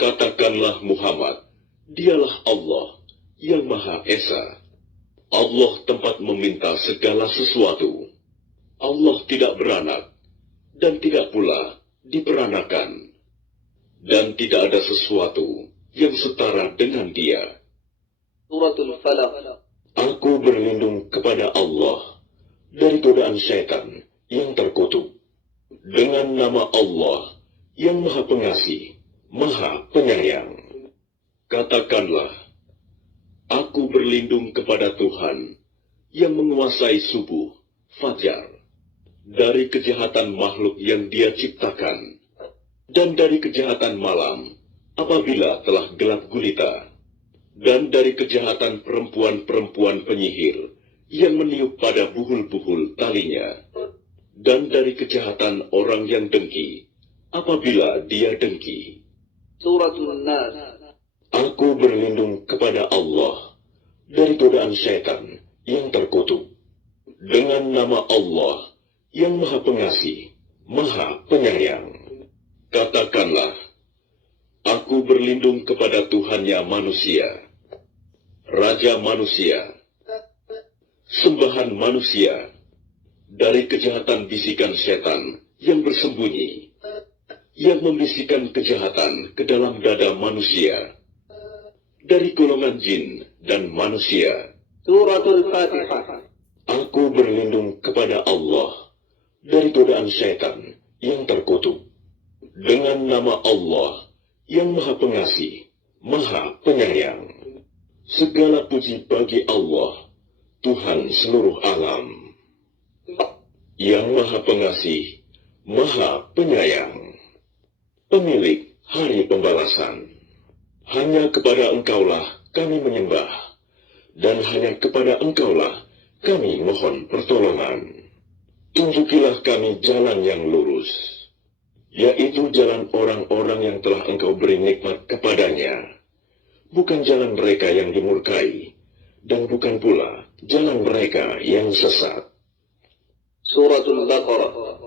Katakanlah Muhammad, dialah Allah yang Maha Esa. Allah tempat meminta segala sesuatu. Allah tidak beranak, dan tidak pula diperanakan. Dan tidak ada sesuatu yang setara dengan Dia. Suratul Falaq. Aku berlindung kepada Allah dari godaan setan yang terkutuk. Dengan nama Allah yang Maha Pengasih, Maha Penyayang. Katakanlah, aku berlindung kepada Tuhan yang menguasai subuh, fajar, dari kejahatan makhluk yang Dia ciptakan, dan dari kejahatan malam apabila telah gelap gulita, dan dari kejahatan perempuan-perempuan penyihir yang meniup pada buhul-buhul talinya, dan dari kejahatan orang yang dengki apabila dia dengki. Suratul Nas. Aku berlindung kepada Allah dari godaan setan yang terkutuk. Dengan nama Allah yang Maha Pengasih, Maha Penyayang. Katakanlah, aku berlindung kepada Tuhannya manusia, Raja manusia, sembahan manusia, dari kejahatan bisikan setan yang bersembunyi, yang membisikkan kejahatan ke dalam dada manusia, dari golongan jin dan manusia. Suratul Fatihah. Aku berlindung kepada Allah dari godaan syaitan yang terkutuk. Dengan nama Allah yang Maha Pengasih, Maha Penyayang. Segala puji bagi Allah, Tuhan seluruh alam, yang Maha Pengasih, Maha Penyayang, pemilik hari pembalasan. Hanya kepada Engkaulah kami menyembah, dan hanya kepada Engkaulah kami mohon pertolongan. Tunjukilah kami jalan yang lurus, yaitu jalan orang-orang yang telah Engkau beri nikmat kepadanya, bukan jalan mereka yang dimurkai, dan bukan pula jalan mereka yang sesat. Suratul Baqarah